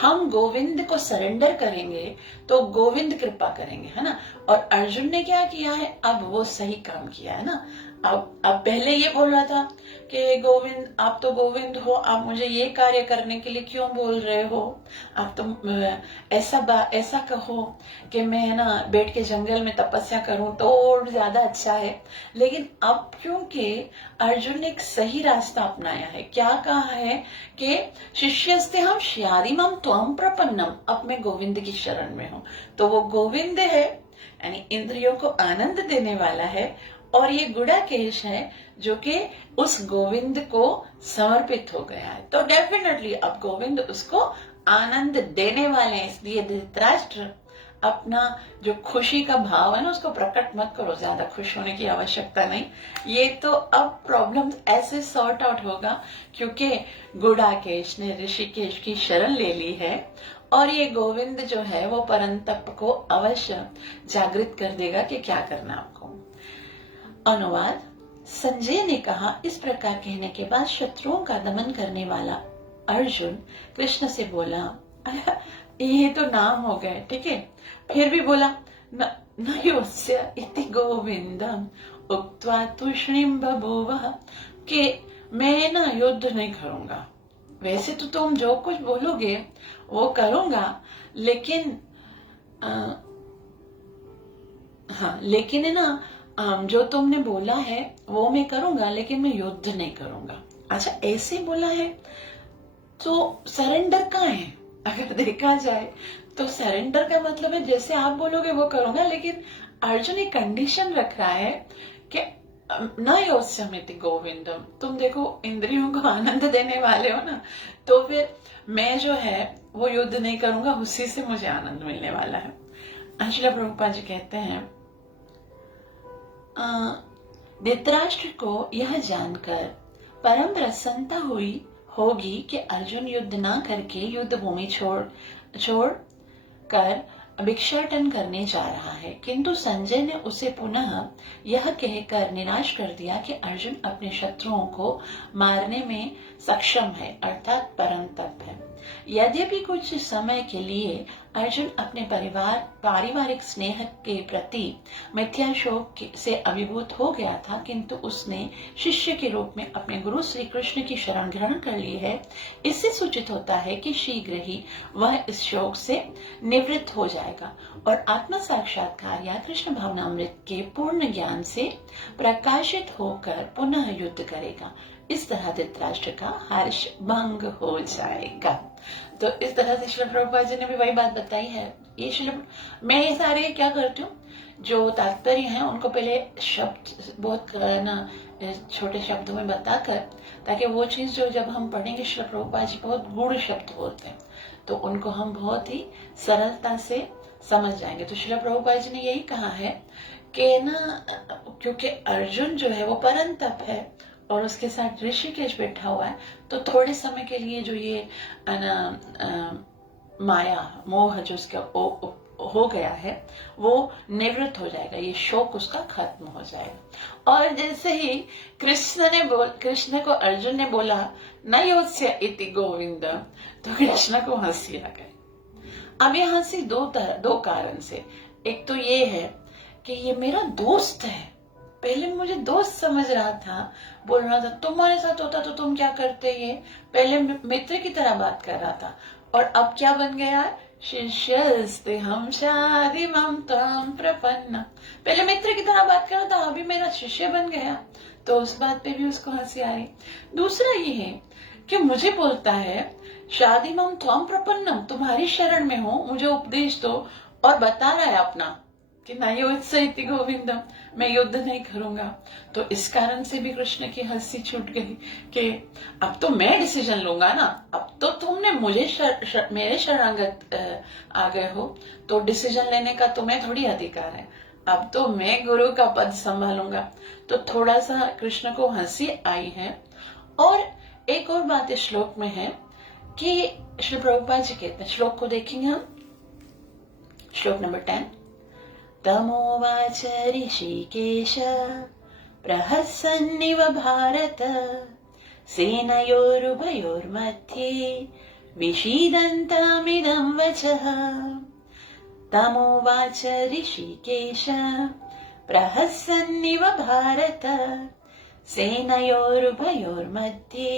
हम गोविंद को सरेंडर करेंगे तो गोविंद कृपा करेंगे, है ना। और अर्जुन ने क्या किया है, अब वो सही काम किया है ना। अब पहले ये बोल रहा था कि गोविंद, आप तो गोविंद हो, आप मुझे ये कार्य करने के लिए क्यों बोल रहे हो, आप तो ऐसा कहो कि मैं ना बैठ के जंगल में तपस्या करूं तो और ज्यादा अच्छा है। लेकिन अब क्योंकि अर्जुन ने एक सही रास्ता अपनाया है, क्या कहा है कि शिष्यस्ते हम श्यारिमम त्वम प्रपन्नम, अब मैं गोविंद की शरण में हूं। तो वो गोविंद है, यानी इंद्रियों को आनंद देने वाला है, और ये गुड़ाकेश है जो कि उस गोविंद को समर्पित हो गया है। तो डेफिनेटली अब गोविंद उसको आनंद देने वाले हैं। इसलिए धृतराष्ट्र, अपना जो खुशी का भाव है ना उसको प्रकट मत करो, ज्यादा खुश होने की आवश्यकता नहीं। ये तो अब प्रॉब्लम ऐसे सॉर्ट आउट होगा क्योंकि गुड़ाकेश ने ऋषिकेश की शरण ले ली है, और ये गोविंद जो है वो परंतप को अवश्य जागृत कर देगा कि क्या करना आपको। अनुवाद। संजय ने कहा, इस प्रकार कहने के बाद शत्रुओं का दमन करने वाला अर्जुन कृष्ण से बोला, अरे ये तो नाम हो गए, ठीक है। फिर भी बोला, न योत्स्य इति गोविंदम उक्त्वा तूष्णीम बभूवः, कि मैं ना युद्ध नहीं करूंगा। वैसे तो तुम जो कुछ बोलोगे वो करूंगा, लेकिन लेकिन है ना, जो तुमने बोला है वो मैं करूंगा, लेकिन मैं युद्ध नहीं करूंगा। अच्छा, ऐसे बोला है तो सरेंडर कहाँ है? अगर देखा जाए तो सरेंडर का मतलब है जैसे आप बोलोगे वो करूंगा, लेकिन अर्जुन एक कंडीशन रख रहा है कि न योत्स्यमिति गोविंदम, तुम देखो इंद्रियों को आनंद देने वाले हो ना, तो फिर मैं जो है वो युद्ध नहीं करूंगा, उसी से मुझे आनंद मिलने वाला है। श्रील प्रभुपाद जी कहते हैं, धृतराष्ट्र को यह जानकर परम प्रसन्नता हुई होगी कि अर्जुन युद्ध न करके युद्ध भूमि छोड़ कर भिक्षाटन करने जा रहा है, किंतु संजय ने उसे पुनः यह कहकर निराश कर दिया कि अर्जुन अपने शत्रुओं को मारने में सक्षम है, अर्थात परंतप है। यद्यपि कुछ समय के लिए अर्जुन अपने पारिवारिक स्नेह के प्रति मिथ्या शोक से अभिभूत हो गया था, किंतु उसने शिष्य के रूप में अपने गुरु श्री कृष्ण की शरण ग्रहण कर ली है। इससे सूचित होता है कि शीघ्र ही वह इस शोक से निवृत्त हो जाएगा और आत्म साक्षात्कार या कृष्ण भावनामृत के पूर्ण ज्ञान से प्रकाशित होकर पुनः युद्ध करेगा। इस तरह धृतराष्ट्र का हर्ष भंग हो जाएगा। तो इस तरह से श्रील प्रभुपाद जी ने भी वही बात बताई है। ये मैं ये सारे क्या करती हूँ, जो तात्पर्य है उनको पहले शब्द बहुत ना छोटे शब्दों में बताकर, ताकि वो चीज जो जब हम पढ़ेंगे, श्रील प्रभुपाद जी बहुत गूढ़ शब्द बोलते हैं, तो उनको हम बहुत ही सरलता से समझ जाएंगे। तो श्रील प्रभुपाद जी ने यही कहा है कि ना, क्योंकि अर्जुन जो है वो परंतप है और उसके साथ ऋषिकेश बैठा हुआ है, तो थोड़े समय के लिए जो ये माया मोह जो उसका हो गया है वो निवृत्त हो जाएगा, ये शोक उसका खत्म हो जाएगा। और जैसे ही कृष्ण को अर्जुन ने बोला न योत्स्य इति गोविंद, तो कृष्ण को हंसी आ गई। अब ये हंसी दो कारण से, एक तो ये है कि ये मेरा दोस्त है, पहले मुझे दोस्त समझ रहा था, बोल रहा था तुम्हारे साथ होता तो तुम क्या करते, ये पहले मित्र की तरह बात कर रहा था, और अब क्या बन गया, शिष्यस्ते हम शादिमम त्वं प्रपन्नम। पहले मित्र की तरह बात कर रहा था, अभी मेरा शिष्य बन गया, तो उस बात पे भी उसको हंसी आ रही। दूसरा ये है कि मुझे बोलता है शादिमम त्वं प्रपन्नम, तुम्हारी शरण में हो, मुझे उपदेश दो, और बता रहा है अपना कि ना युद्ध इति गोविंदम, मैं युद्ध नहीं करूंगा। तो इस कारण से भी कृष्ण की हंसी छूट गई कि अब तो मैं डिसीजन लूंगा ना, अब तो तुमने मुझे मेरे शरणागत आ गए हो, तो डिसीजन लेने का तुम्हें थोड़ी अधिकार है, अब तो मैं गुरु का पद संभालूंगा। तो थोड़ा सा कृष्ण को हंसी आई है। और एक और बात इस श्लोक में है कि श्री प्रभुपाद जी कहते हैं, श्लोक को देखेंगे हम, श्लोक नंबर 10। तमोवाच ऋषिकेश प्रहसन्निव भारत सेनयोरुभयोर्मध्ये विषीदन्तमिदं वचः। तमोवाच ऋषिकेश प्रहसन्निव भारत सेनयोरुभयोर्मध्ये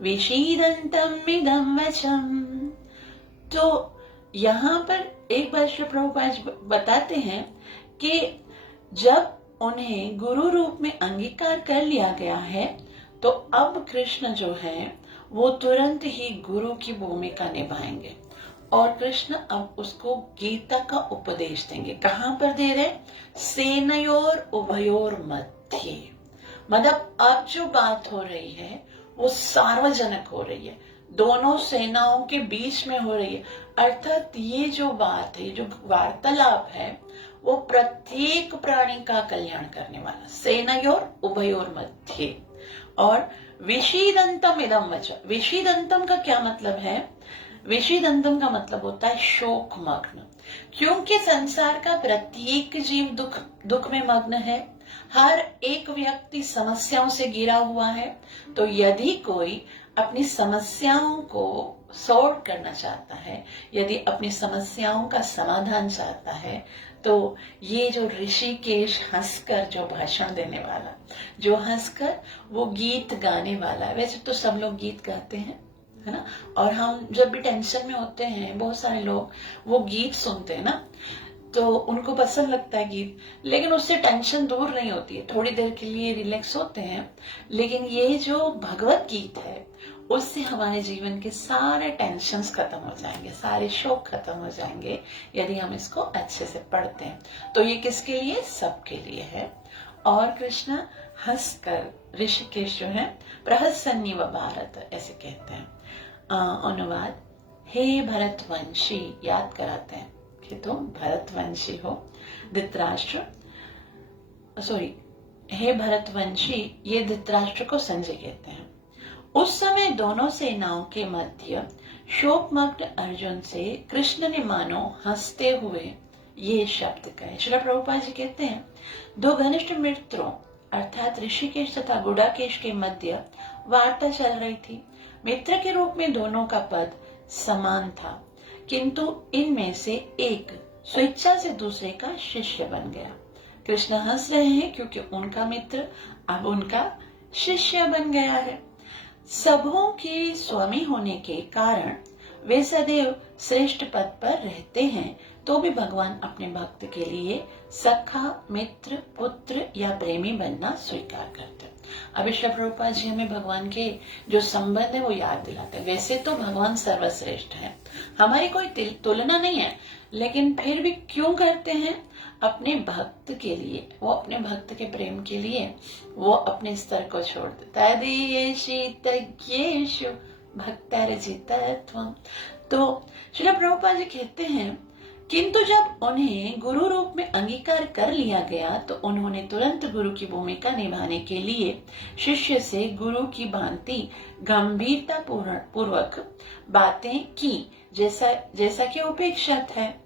विषीदन्तमिदं वचम्। तो यहाँ पर एक बार श्री प्रभुपाद बताते हैं कि जब उन्हें गुरु रूप में अंगीकार कर लिया गया है, तो अब कृष्ण जो है वो तुरंत ही गुरु की भूमिका निभाएंगे और कृष्ण अब उसको गीता का उपदेश देंगे। कहाँ पर दे रहे? सेनयोर उभयोर मध्य। मतलब अब जो बात हो रही है वो सार्वजनिक हो रही है, दोनों सेनाओं के बीच में हो रही है। अर्थात ये जो बात है, जो वार्तालाप है, वो प्रत्येक प्राणी का कल्याण करने वाला। सेनयोर उभयोर मध्य। और विषीदंतम इदम वच। विषीदंतम का क्या मतलब है? विषीदंतम का मतलब होता है शोक मग्न। क्योंकि संसार का प्रत्येक जीव दुख में मग्न है, हर एक व्यक्ति समस्याओं से घिरा हुआ है। तो यदि कोई अपनी समस्याओं को सॉल्व करना चाहता है, यदि अपनी समस्याओं का समाधान चाहता है, तो ये जो ऋषिकेश हंसकर जो भाषण देने वाला, जो हंसकर वो गीत गाने वाला है। वैसे तो सब लोग गीत गाते हैं, है ना, और हम जब भी टेंशन में होते हैं, बहुत सारे लोग वो गीत सुनते हैं ना, तो उनको पसंद लगता है गीत, लेकिन उससे टेंशन दूर नहीं होती है, थोड़ी देर के लिए रिलैक्स होते हैं। लेकिन ये जो भगवत गीत है, उससे हमारे जीवन के सारे टेंशन्स खत्म हो जाएंगे, सारे शोक खत्म हो जाएंगे, यदि हम इसको अच्छे से पढ़ते हैं। तो ये किसके लिए? सबके लिए है। और कृष्ण हंसकर, ऋषिकेश जो है प्रहसन्निव भारत ऐसे कहते हैं। अनुवाद, हे भरतवंशी, याद कराते हैं कि तुम भरतवंशी हो। धृतराष्ट्र, सॉरी, हे भरतवंशी, ये धृतराष्ट्र को संजय कहते हैं। उस समय दोनों सेनाओं के मध्य शोकमग्न अर्जुन से कृष्ण ने मानो हंसते हुए ये शब्द कहे। श्री प्रभुपाद जी कहते हैं, दो घनिष्ठ मित्रों अर्थात ऋषिकेश तथा गुडाकेश के मध्य वार्ता चल रही थी। मित्र के रूप में दोनों का पद समान था, किंतु इनमें से एक स्वेच्छा से दूसरे का शिष्य बन गया। कृष्ण हंस रहे हैं क्योंकि उनका मित्र अब उनका शिष्य बन गया है। सबों के स्वामी होने के कारण वे सदैव श्रेष्ठ पद पर रहते हैं, तो भी भगवान अपने भक्त के लिए सखा, मित्र, पुत्र या प्रेमी बनना स्वीकार करते हैं। अब श्री प्रभुपाद जी हमें भगवान के जो संबंध है वो याद दिलाते हैं। वैसे तो भगवान सर्वश्रेष्ठ है, हमारी कोई तुलना नहीं है, लेकिन फिर भी क्यों करते हैं? अपने भक्त के लिए, वो अपने भक्त के प्रेम के लिए वो अपने स्तर को छोड़ देता है। तदीयेषु भक्तर्जितत्वम्। तो श्रील प्रभुपाद जी कहते हैं, किंतु जब उन्हें गुरु रूप में अंगीकार कर लिया गया तो उन्होंने तुरंत गुरु की भूमिका निभाने के लिए शिष्य से गुरु की भांति गंभीरता पूर्वक बातें की, जैसा कि अपेक्षित है।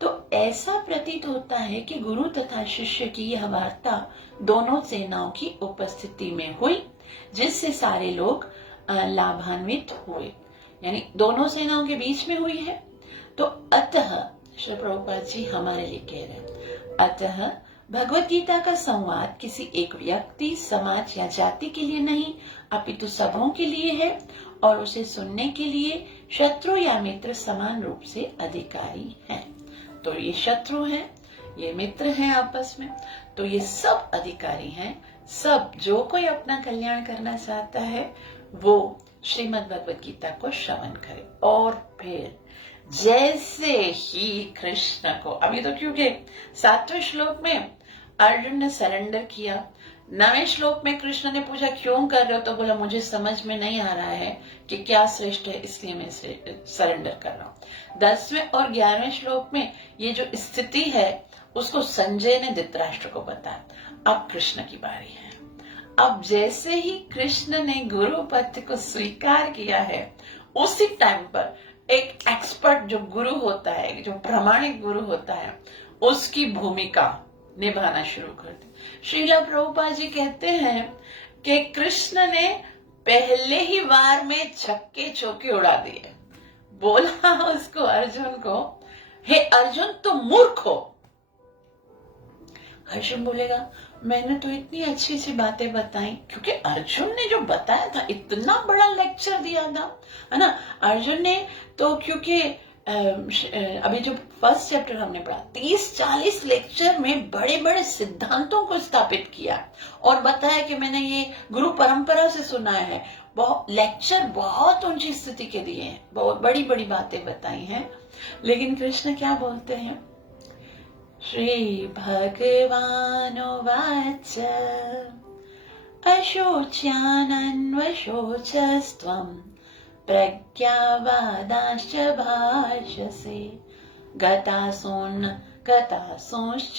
तो ऐसा प्रतीत होता है कि गुरु तथा शिष्य की यह वार्ता दोनों सेनाओं की उपस्थिति में हुई, जिससे सारे लोग लाभान्वित हुए। यानी दोनों सेनाओं के बीच में हुई है। तो अतः श्री प्रभुपाद जी हमारे लिए कह रहे हैं, अतः भगवत गीता का संवाद किसी एक व्यक्ति, समाज या जाति के लिए नहीं, अपितु सबों के लिए है, और उसे सुनने के लिए शत्रु या मित्र समान रूप से अधिकारी हैं। तो ये शत्रु हैं, ये मित्र हैं आपस में, तो ये सब अधिकारी हैं। सब जो कोई अपना कल्याण करना चाहता है वो श्रीमद् भगवत गीता को श्रवण करे और फिर जैसे ही कृष्ण को, अभी तो क्योंकि 7वें श्लोक में अर्जुन ने सरेंडर किया, 9वें श्लोक में कृष्ण ने पूछा क्यों कर रहे हो, तो बोला मुझे समझ में नहीं आ रहा है कि क्या श्रेष्ठ है, इसलिए मैं सरेंडर कर रहा हूं। 10वें और 11वें श्लोक में ये जो स्थिति है उसको संजय ने धृतराष्ट्र को बताया। अब कृष्ण की बारी है। अब जैसे ही कृष्ण ने गुरु पद को स्वीकार किया है, उसी टाइम पर एक एक्सपर्ट जो गुरु होता है, जो प्रामाणिक गुरु होता है, उसकी भूमिका निभाना शुरू कर दी। श्रीला प्रभुपाद जी कहते हैं कि कृष्ण ने पहले ही वार में छक्के चौके उड़ा दिए। बोला उसको, अर्जुन को, हे अर्जुन तुम मूर्ख हो। अर्जुन बोलेगा मैंने तो इतनी अच्छी सी बातें बताई, क्योंकि अर्जुन ने जो बताया था, इतना बड़ा लेक्चर दिया था, है ना। अर्जुन ने तो, क्योंकि अभी जो फर्स्ट चैप्टर हमने पढ़ा, 30-40 लेक्चर में बड़े बड़े सिद्धांतों को स्थापित किया और बताया कि मैंने ये गुरु परंपरा से सुना है। बहुत लेक्चर, बहुत ऊंची स्थिति के दिए हैं, बहुत बड़ी बड़ी बातें बताई हैं। लेकिन कृष्ण क्या बोलते हैं? श्री भगवानुवाच अशोच्यानन्वशोचस्त्वं प्रज्ञावादाश्च भाषसे गतासोश्च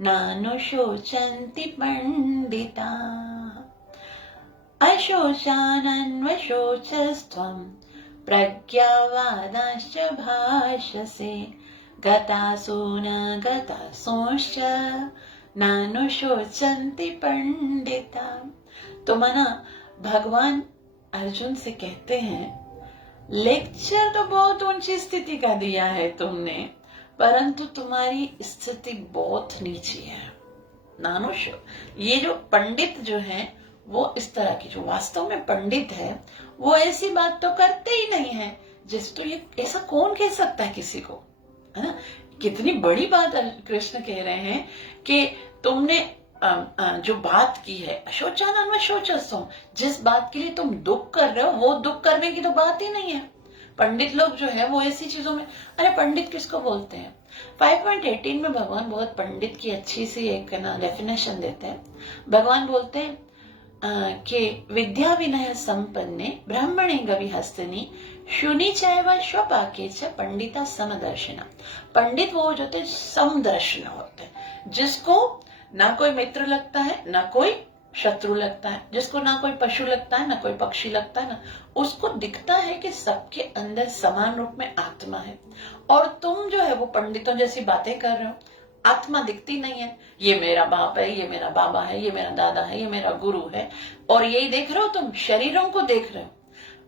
नानुशोचन्ति पंडिताः। अशोचानन्वशोचस्त्वं प्रज्ञावादाश्च भाषसे गतासोश्च नानुशोचन्ति पंडिता। तो माना भगवान अर्जुन से कहते हैं, लेक्चर तो बहुत ऊंची स्थिति का दिया है तुमने, परंतु तुम्हारी स्थिति बहुत नीची है। नानुशो, ये जो पंडित जो है वो इस तरह की, जो वास्तव में पंडित है वो ऐसी बात तो करते ही नहीं है। जिस तो ये ऐसा कौन कह सकता है किसी को, है ना। कितनी बड़ी बात कृष्ण कह रहे हैं कि तुमने जो बात की है, अशोचानन्वशोचस्त्वं, जिस बात के लिए तुम दुख कर रहे हो वो दुख करने की तो बात ही नहीं है। पंडित लोग जो है वो ऐसी चीजों में, अरे पंडित किसको बोलते हैं? 5.18 में भगवान बहुत पंडित की अच्छी सी एक ना डेफिनेशन देते हैं। भगवान बोलते हैं कि विद्या विनय संपन्ने ब्राह्मणे गविहस्तिनी शुनि चैव स्वपाके च पंडिता समदर्शिना। पंडित वो जो होते समदर्शन होते हैं, जिसको ना कोई मित्र लगता है ना कोई शत्रु लगता है, जिसको ना कोई पशु लगता है ना कोई पक्षी लगता है, ना उसको दिखता है कि सबके अंदर समान रूप में आत्मा है। और तुम जो है वो पंडितों जैसी बातें कर रहे हो, आत्मा दिखती नहीं है। ये मेरा बाप है, ये मेरा बाबा है, ये मेरा दादा है, ये मेरा गुरु है, और यही देख रहे हो तुम, शरीरों को देख रहे हो,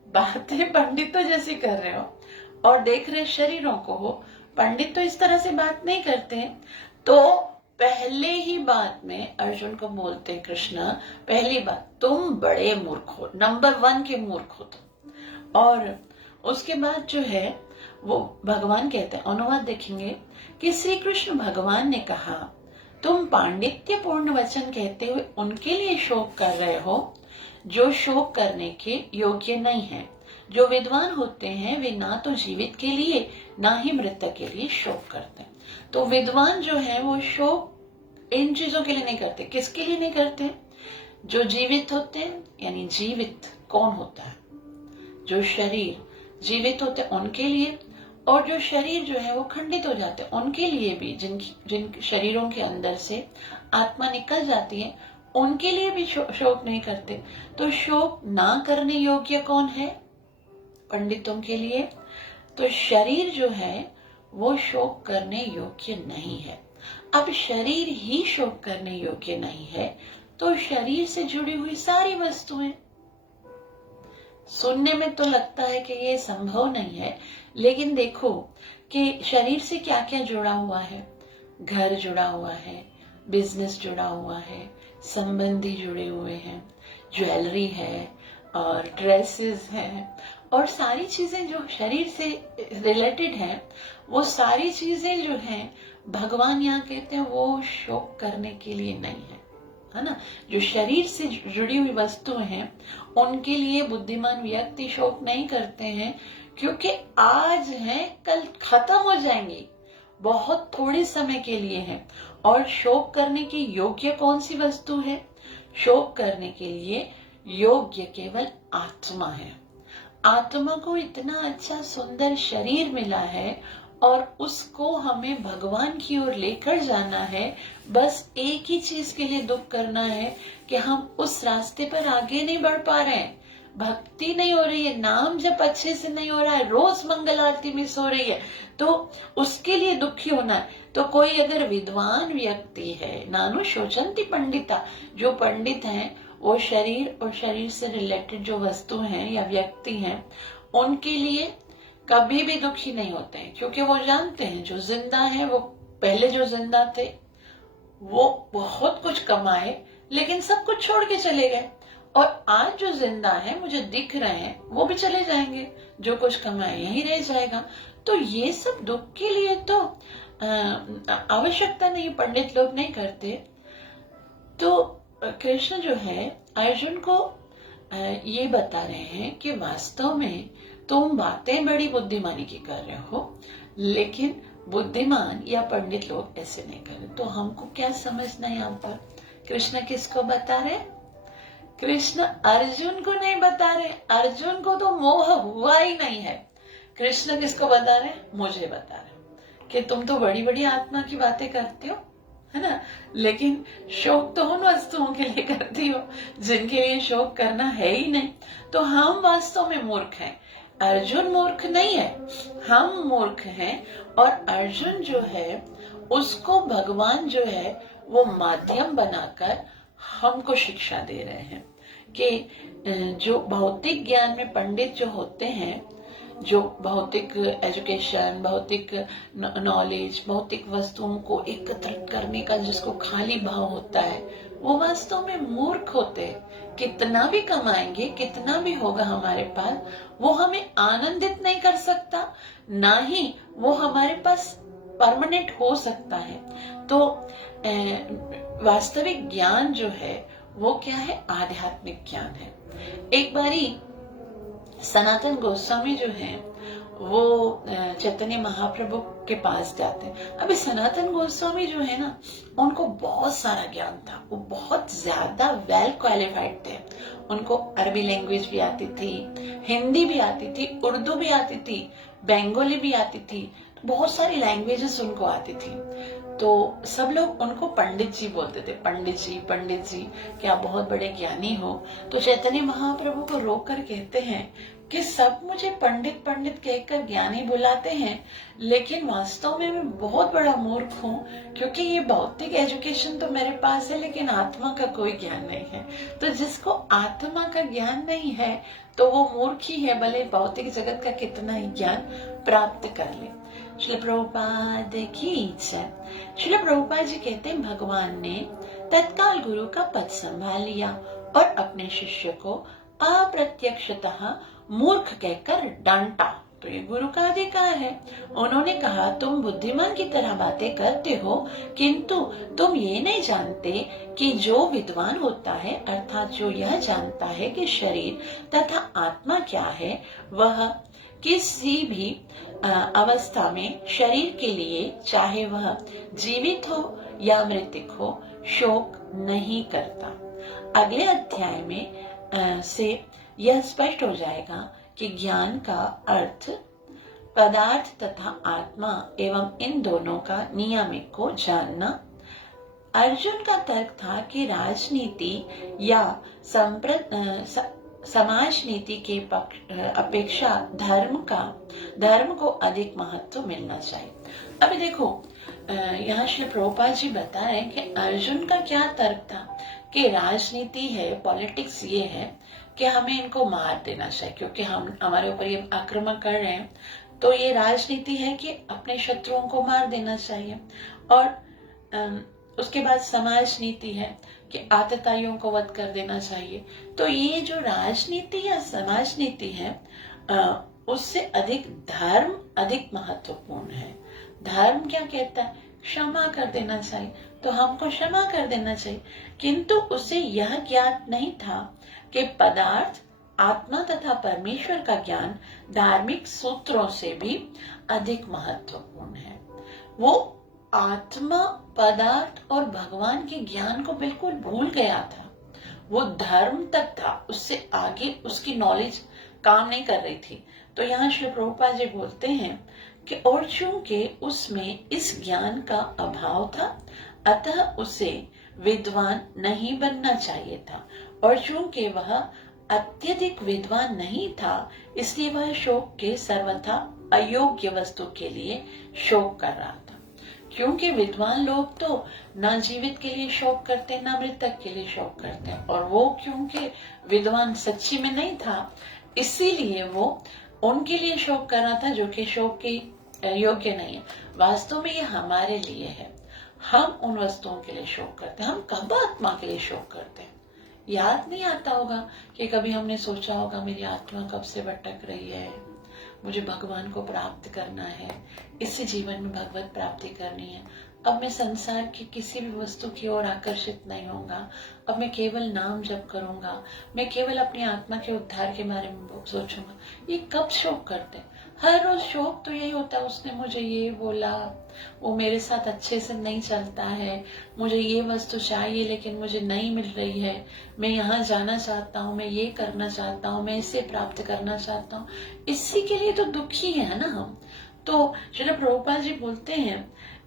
बातें पंडितों जैसी कर रहे हो और देख रहे शरीरों को हो। पंडित तो इस तरह से बात नहीं करते हैं। तो पहले ही बात में अर्जुन को बोलते हैं कृष्ण, पहली बात तुम बड़े मूर्ख हो, नंबर 1 के मूर्ख हो तुम। और उसके बाद जो है वो भगवान कहते हैं, अनुवाद देखेंगे कि श्री कृष्ण भगवान ने कहा, तुम पांडित्य पूर्ण वचन कहते हुए उनके लिए शोक कर रहे हो जो शोक करने के योग्य नहीं है। जो विद्वान होते हैं वे ना तो जीवित के लिए ना ही मृतक के लिए शोक करते हैं। तो विद्वान जो है वो शोक इन चीजों के लिए नहीं करते। किसके लिए नहीं करते? जो जीवित होते हैं, यानी जीवित कौन होता है? जो शरीर जीवित होते हैं उनके लिए, और जो शरीर जो है वो खंडित हो जाते हैं उनके लिए भी, जिन शरीरों के अंदर से आत्मा निकल जाती है उनके लिए भी शोक नहीं करते। तो शोक ना करने योग्य कौन है? पंडितों के लिए। तो शरीर जो है वो शोक करने योग्य नहीं है। अब शरीर ही शोक करने योग्य नहीं है, तो शरीर से जुड़ी हुई सारी वस्तुएं, सुनने में तो लगता है कि ये संभव नहीं है, लेकिन देखो कि शरीर से क्या क्या जुड़ा हुआ है। घर जुड़ा हुआ है, बिजनेस जुड़ा हुआ है, संबंधी जुड़े हुए हैं, ज्वेलरी है और ड्रेसेस हैं, और सारी चीजें जो शरीर से रिलेटेड है, वो सारी चीजें जो हैं भगवान यहाँ कहते हैं वो शोक करने के लिए नहीं है ना। जो शरीर से जुड़ी हुई वस्तुएं हैं उनके लिए बुद्धिमान व्यक्ति शोक नहीं करते हैं, क्योंकि आज है कल खत्म हो जाएंगी, बहुत थोड़े समय के लिए है। और शोक करने के योग्य कौन सी वस्तु है? शोक करने के लिए योग्य केवल आत्मा है। आत्मा को इतना अच्छा सुंदर शरीर मिला है और उसको हमें भगवान की ओर लेकर जाना है। बस एक ही चीज के लिए दुख करना है कि हम उस रास्ते पर आगे नहीं बढ़ पा रहे हैं, भक्ति नहीं हो रही है, नाम जब अच्छे से नहीं हो रहा है, रोज मंगल आरती मिस हो रही है, तो उसके लिए दुखी होना है। तो कोई अगर विद्वान व्यक्ति है, नानु शोचंती पंडिता, जो पंडित हैं वो शरीर और शरीर से रिलेटेड जो वस्तु हैं या व्यक्ति हैं उनके लिए कभी भी दुखी नहीं होते हैं, क्योंकि वो जानते हैं जो जिंदा है, वो पहले जो जिंदा थे वो बहुत कुछ कमाए लेकिन सब कुछ छोड़ के चले गए, और आज जो जिंदा है मुझे दिख रहे हैं वो भी चले जाएंगे, जो कुछ कमाए यही रह जाएगा। तो ये सब दुख के लिए तो आवश्यकता नहीं, पंडित लोग नहीं करते। तो कृष्ण जो है अर्जुन को ये बता रहे हैं कि वास्तव में तुम बातें बड़ी बुद्धिमानी की कर रहे हो, लेकिन बुद्धिमान या पंडित लोग ऐसे नहीं कर रहे। तो हमको क्या समझना है यहाँ पर? कृष्ण किसको बता रहे? कृष्ण अर्जुन को नहीं बता रहे, अर्जुन को तो मोह हुआ ही नहीं है। कृष्ण किसको बता रहे? मुझे बता रहे कि तुम तो बड़ी बड़ी आत्मा की बातें करते हो, है ना, लेकिन शोक तो उन वस्तुओं के लिए करती हो जिनके लिए शोक करना है ही नहीं। तो हम वास्तव में मूर्ख हैं, अर्जुन मूर्ख नहीं है, हम मूर्ख हैं। और अर्जुन जो है उसको भगवान जो है वो माध्यम बनाकर हमको शिक्षा दे रहे हैं कि जो भौतिक ज्ञान में पंडित जो होते हैं, जो भौतिक एजुकेशन, भौतिक नॉलेज, भौतिक वस्तुओं को एकत्रित करने का जिसको खाली भाव होता है, वो वास्तव में मूर्ख होते हैं। कितना भी कमाएंगे, कितना भी होगा हमारे पास, वो हमें आनंदित नहीं कर सकता, ना ही वो हमारे पास परमानेंट हो सकता है। तो वास्तविक ज्ञान जो है वो क्या है? आध्यात्मिक ज्ञान है। एक बारी सनातन गोस्वामी जो है वो चैतन्य महाप्रभु के पास जाते हैं। अभी सनातन गोस्वामी जो है ना, उनको बहुत सारा ज्ञान था, वो बहुत ज्यादा वेल क्वालिफाइड थे। उनको अरबी लैंग्वेज भी आती थी, हिंदी भी आती थी, उर्दू भी आती थी, बंगाली भी आती थी, बहुत सारी लैंग्वेजेस उनको आती थी। तो सब लोग उनको पंडित जी बोलते थे, पंडित जी, पंडित जी, क्या बहुत बड़े ज्ञानी हो। तो चैतन्य महाप्रभु को रोककर कहते हैं कि सब मुझे पंडित पंडित कहकर ज्ञानी बुलाते हैं, लेकिन वास्तव में मैं बहुत बड़ा मूर्ख हूँ, क्योंकि ये भौतिक एजुकेशन तो मेरे पास है लेकिन आत्मा का कोई ज्ञान नहीं है। तो जिसको आत्मा का ज्ञान नहीं है तो वो मूर्ख ही है, भले भौतिक जगत का कितना ही ज्ञान प्राप्त कर ले। श्रील प्रभुपाद की जय। श्रील प्रभुपाद जी कहते हैं भगवान ने तत्काल गुरु का पद संभाल लिया और अपने शिष्य को अप्रत्यक्षतः मूर्ख कहकर डांटा। तो ये गुरु का अधिकार है। उन्होंने कहा, तुम बुद्धिमान की तरह बातें करते हो, किंतु तुम ये नहीं जानते कि जो विद्वान होता है, अर्थात जो यह जानता है कि शरीर तथा आत्मा क्या है, वह किसी भी अवस्था में शरीर के लिए, चाहे वह जीवित हो या मृतिक हो, शोक नहीं करता। अगले अध्याय में से यह स्पष्ट हो जाएगा कि ज्ञान का अर्थ पदार्थ तथा आत्मा एवं इन दोनों का नियामक को जानना। अर्जुन का तर्क था कि राजनीति या समाज नीति के अपेक्षा धर्म को अधिक महत्व मिलना चाहिए। अभी देखो, यहाँ श्री प्रभुपाद जी बता रहे हैं कि अर्जुन का क्या तर्क था कि राजनीति है, पॉलिटिक्स ये है कि हमें इनको मार देना चाहिए, क्योंकि हम हमारे ऊपर ये आक्रमण कर रहे हैं, तो ये राजनीति है कि अपने शत्रुओं को मार देना चाहिए। और उसके बाद समाज नीति है कि आतताइयों को वध कर देना चाहिए। तो ये जो राजनीति या समाज नीति है, उससे अधिक धर्म अधिक महत्वपूर्ण है। धर्म क्या कहता है? क्षमा कर देना चाहिए, तो हमको क्षमा कर देना चाहिए। किंतु उसे यह ज्ञात नहीं था कि पदार्थ आत्मा तथा परमेश्वर का ज्ञान धार्मिक सूत्रों से भी अधिक महत्वपूर्ण है। वो आत्मा, पदार्थ और भगवान के ज्ञान को बिल्कुल भूल गया था। वो धर्म तक था, उससे आगे उसकी नॉलेज काम नहीं कर रही थी। तो यहाँ श्री प्रभुपाद जी बोलते हैं कि और चूंकि उसमें इस ज्ञान का अभाव था, अतः उसे विद्वान नहीं बनना चाहिए था, और चूंकि वह अत्यधिक विद्वान नहीं था, इसलिए वह शोक के सर्वथा अयोग्य वस्तु के लिए शोक कर रहा था। क्योंकि विद्वान लोग तो न जीवित के लिए शोक करते हैं, न मृतक के लिए शोक करते हैं, और वो क्योंकि विद्वान सच्ची में नहीं था, इसीलिए वो उनके लिए शोक कर रहा था जो कि शोक के योग्य नहीं है। वास्तव में ये हमारे लिए है। हम उन वस्तुओं के लिए शोक करते हैं। हम कब आत्मा के लिए शोक करते हैं? याद नहीं आता होगा कि कभी हमने सोचा होगा मेरी आत्मा कब से भटक रही है, मुझे भगवान को प्राप्त करना है, इस जीवन में भगवत प्राप्ति करनी है। अब मैं संसार की किसी भी वस्तु की ओर आकर्षित नहीं होऊंगा। अब मैं केवल नाम जप करूंगा, मैं केवल अपनी आत्मा के उद्धार के बारे में सोचूंगा। ये कब शोक करते हैं? हर रोज शोक तो यही होता है, उसने मुझे ये बोला, वो मेरे साथ अच्छे से नहीं चलता है, मुझे ये वस्तु चाहिए लेकिन मुझे नहीं मिल रही है, मैं यहाँ जाना चाहता हूँ, मैं ये करना चाहता हूँ, मैं इसे प्राप्त करना चाहता हूँ। इसी के लिए तो दुखी है ना हम। तो श्रील प्रभुपाद जी बोलते हैं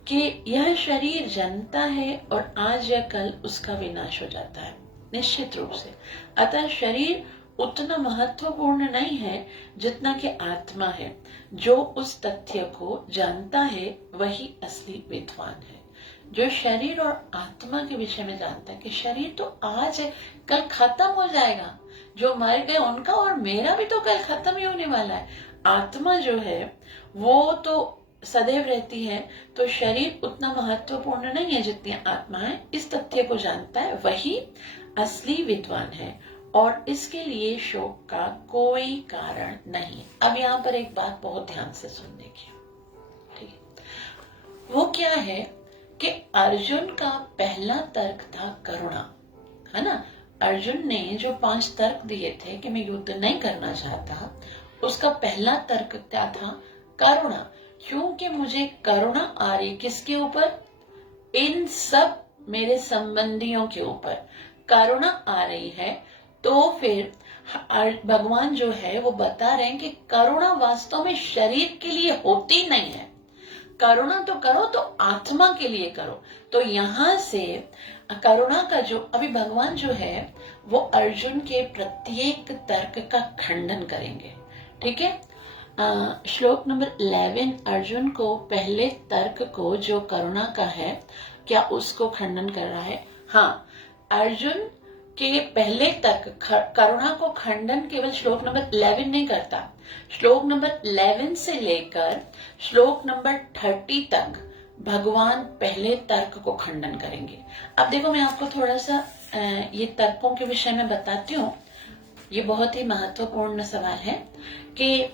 कि यह शरीर जन्मता है और आज या कल उसका विनाश हो जाता है, निश्चित रूप से। अतः शरीर उतना महत्वपूर्ण नहीं है जितना कि आत्मा है। जो उस तथ्य को जानता है वही असली विद्वान है। जो शरीर और आत्मा के विषय में जानता है कि शरीर तो आज है, कल खत्म हो जाएगा। जो मर गए उनका और मेरा भी तो कल खत्म ही होने वाला है। आत्मा जो है वो तो सदैव रहती है। तो शरीर उतना महत्वपूर्ण नहीं है जितनी आत्मा है। इस तथ्य को जानता है वही असली विद्वान है, और इसके लिए शोक का कोई कारण नहीं। अब यहाँ पर एक बात बहुत ध्यान से सुनने की, ठीक है? वो क्या है कि अर्जुन का पहला तर्क था करुणा, है ना। अर्जुन ने जो 5 तर्क दिए थे कि मैं युद्ध नहीं करना चाहता, उसका पहला तर्क क्या था? करुणा। क्योंकि मुझे करुणा आ रही किसके ऊपर? इन सब मेरे संबंधियों के ऊपर करुणा आ रही है। तो फिर भगवान जो है वो बता रहे हैं कि करुणा वास्तव में शरीर के लिए होती नहीं है। करुणा तो करो तो आत्मा के लिए करो। तो यहाँ से करुणा का जो अभी भगवान जो है वो अर्जुन के प्रत्येक तर्क का खंडन करेंगे, ठीक है। श्लोक नंबर 11 अर्जुन को पहले तर्क को जो करुणा का है, क्या उसको खंडन कर रहा है? हाँ, अर्जुन के पहले तर्क करुणा को खंडन केवल श्लोक नंबर 11 नहीं करता। श्लोक नंबर 11 से लेकर श्लोक नंबर 30 तक भगवान पहले तर्क को खंडन करेंगे। अब देखो, मैं आपको थोड़ा सा ये तर्कों के विषय में बताती हूँ। ये बहुत ही महत्वपूर्ण सवाल है कि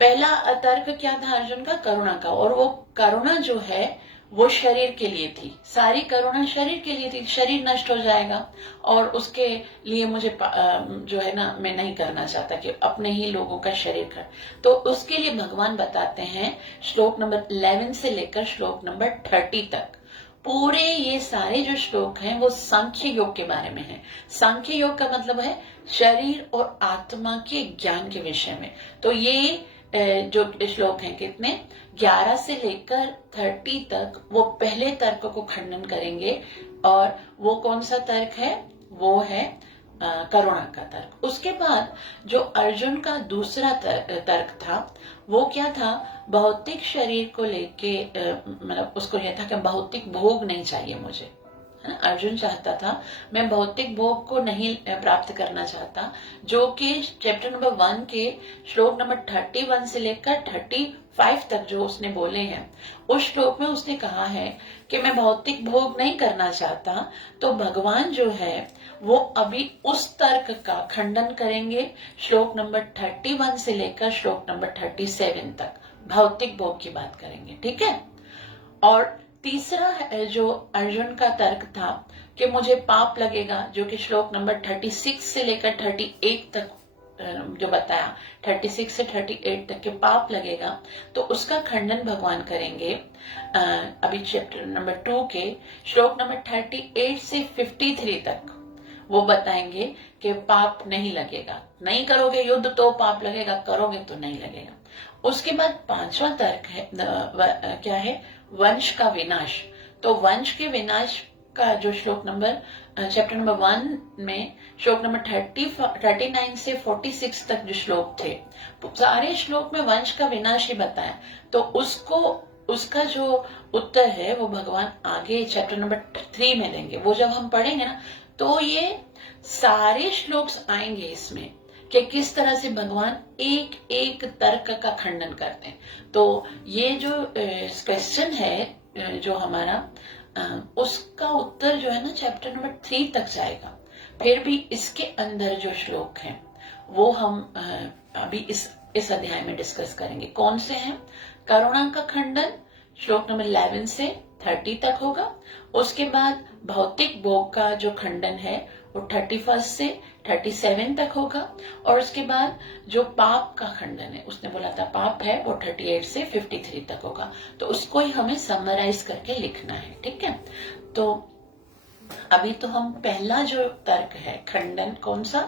पहला तर्क क्या था अर्जुन का? करुणा का। और वो करुणा जो है वो शरीर के लिए थी। सारी करुणा शरीर के लिए थी। शरीर नष्ट हो जाएगा और उसके लिए मुझे जो है ना, मैं नहीं करना चाहता कि अपने ही लोगों का शरीर कर। तो उसके लिए भगवान बताते हैं श्लोक नंबर 11 से लेकर श्लोक नंबर 30 तक पूरे ये सारे जो श्लोक हैं वो सांख्य योग के बारे में है। सांख्य योग का मतलब है शरीर और आत्मा के ज्ञान के विषय में। तो ये जो श्लोक हैं कितने 11 से लेकर 30 तक वो पहले तर्क को खंडन करेंगे। और वो कौन सा तर्क है? वो है करुणा का तर्क। उसके बाद जो अर्जुन का दूसरा तर्क था वो क्या था? भौतिक शरीर को लेके मतलब उसको यह था कि भौतिक भोग नहीं चाहिए मुझे, है ना। अर्जुन चाहता था मैं भौतिक भोग को नहीं प्राप्त करना चाहता, जो कि चैप्टर नंबर 1 के श्लोक नंबर 31 से लेकर 35 तक जो उसने बोले हैं, उस श्लोक में उसने कहा है कि मैं भौतिक भोग नहीं करना चाहता। तो भगवान जो है वो अभी उस तर्क का खंडन करेंगे श्लोक नंबर 31 से लेकर श्लोक नंबर 37 तक भौतिक भोग की बात करेंगे, ठीक है। और तीसरा जो अर्जुन का तर्क था कि मुझे पाप लगेगा, जो कि श्लोक नंबर 36 से लेकर 38 तक जो बताया 36 से 38 तक के पाप लगेगा, तो उसका खंडन भगवान करेंगे अभी चैप्टर नंबर 2 के श्लोक नंबर 38 से 53 तक। वो बताएंगे कि पाप नहीं लगेगा, नहीं करोगे युद्ध तो पाप लगेगा, करोगे तो नहीं लगेगा। उसके बाद 5वां तर्क है क्या है, वंश का विनाश। तो वंश के विनाश का जो श्लोक नंबर चैप्टर नंबर 1 में श्लोक नंबर 39 से 46 तक जो श्लोक थे, सारे श्लोक में वंश का विनाश ही बताया। तो उसका जो उत्तर है वो भगवान आगे चैप्टर नंबर 3 में देंगे। वो जब हम पढ़ेंगे ना, तो ये सारे श्लोक आएंगे इसमें कि किस तरह से भगवान एक एक तर्क का खंडन करते हैं। तो ये जो क्वेश्चन है जो हमारा उसका उत्तर जो है ना चैप्टर नंबर 3 तक जाएगा। फिर भी इसके अंदर जो श्लोक हैं वो हम अभी इस अध्याय में डिस्कस करेंगे। कौन से हैं? करुणा का खंडन श्लोक नंबर 11 से 30 तक होगा। उसके बाद भौतिक भोग का जो खंडन है वो 31 से 37 तक होगा। और उसके बाद जो पाप का खंडन है, उसने बोला था पाप है, वो 38 से 53 तक होगा। तो उसको ही हमें समराइज करके लिखना है, ठीक है। तो अभी तो हम पहला जो तर्क है खंडन कौन सा,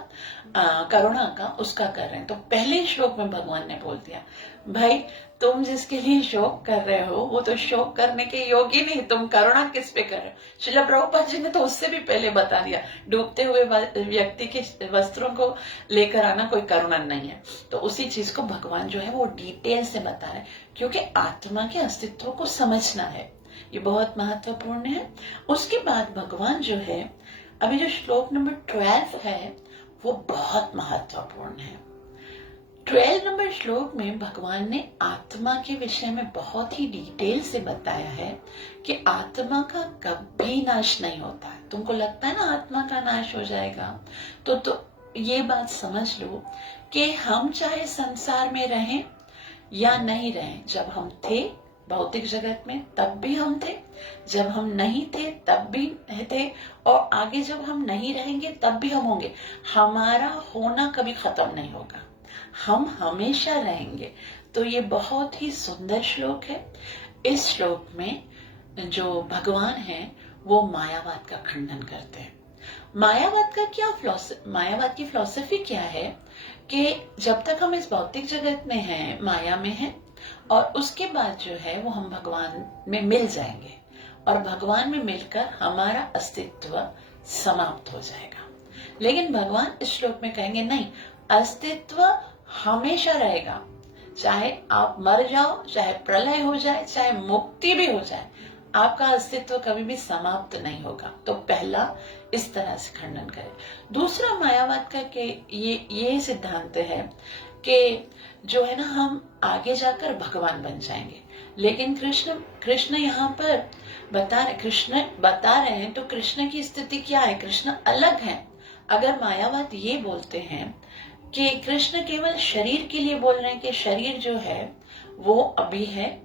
करुणा का, उसका कर रहे हैं। तो पहले श्लोक में भगवान ने बोल दिया, भाई तुम जिसके लिए शोक कर रहे हो वो तो शोक करने के योग्य नहीं, तुम करुणा किस पे कर रहे हो। श्रील प्रभुपाद जी ने तो उससे भी पहले बता दिया, डूबते हुए व्यक्ति के वस्त्रों को लेकर आना कोई करुणा नहीं है। तो उसी चीज को भगवान जो है वो डिटेल से बता रहे, क्योंकि आत्मा के अस्तित्व को समझना है, ये बहुत महत्वपूर्ण है। उसके बाद भगवान जो है अभी जो श्लोक नंबर 12 है वो बहुत महत्वपूर्ण है। 12 नंबर श्लोक में भगवान ने आत्मा के विषय में बहुत ही डिटेल से बताया है कि आत्मा का कभी नाश नहीं होता है। तुमको लगता है ना आत्मा का नाश हो जाएगा, तो ये बात समझ लो कि हम चाहे संसार में रहें या नहीं रहें, जब हम थे भौतिक जगत में तब भी हम थे, जब हम नहीं थे तब भी थे, और आगे जब हम नहीं रहेंगे तब भी हम होंगे। हमारा होना कभी खत्म नहीं होगा, हम हमेशा रहेंगे। तो ये बहुत ही सुंदर श्लोक है। इस श्लोक में जो भगवान है वो मायावाद का खंडन करते हैं। मायावाद की फिलॉसफी क्या है कि जब तक हम इस भौतिक जगत में हैं, माया में हैं, और उसके बाद जो है वो हम भगवान में मिल जाएंगे, और भगवान में मिलकर हमारा अस्तित्व समाप्त हो जाएगा। लेकिन भगवान इस श्लोक में कहेंगे नहीं, अस्तित्व हमेशा रहेगा, चाहे आप मर जाओ, चाहे प्रलय हो जाए, चाहे मुक्ति भी हो जाए, आपका अस्तित्व कभी भी समाप्त नहीं होगा। तो पहला इस तरह से खंडन करें। दूसरा मायावाद का के ये सिद्धांत है कि जो है ना हम आगे जाकर भगवान बन जाएंगे। लेकिन कृष्ण यहाँ पर कृष्ण बता रहे हैं, तो कृष्ण की स्थिति क्या है? कृष्ण अलग है। अगर मायावाद ये बोलते हैं कि कृष्ण केवल शरीर के लिए बोल रहे हैं कि शरीर जो है वो अभी है,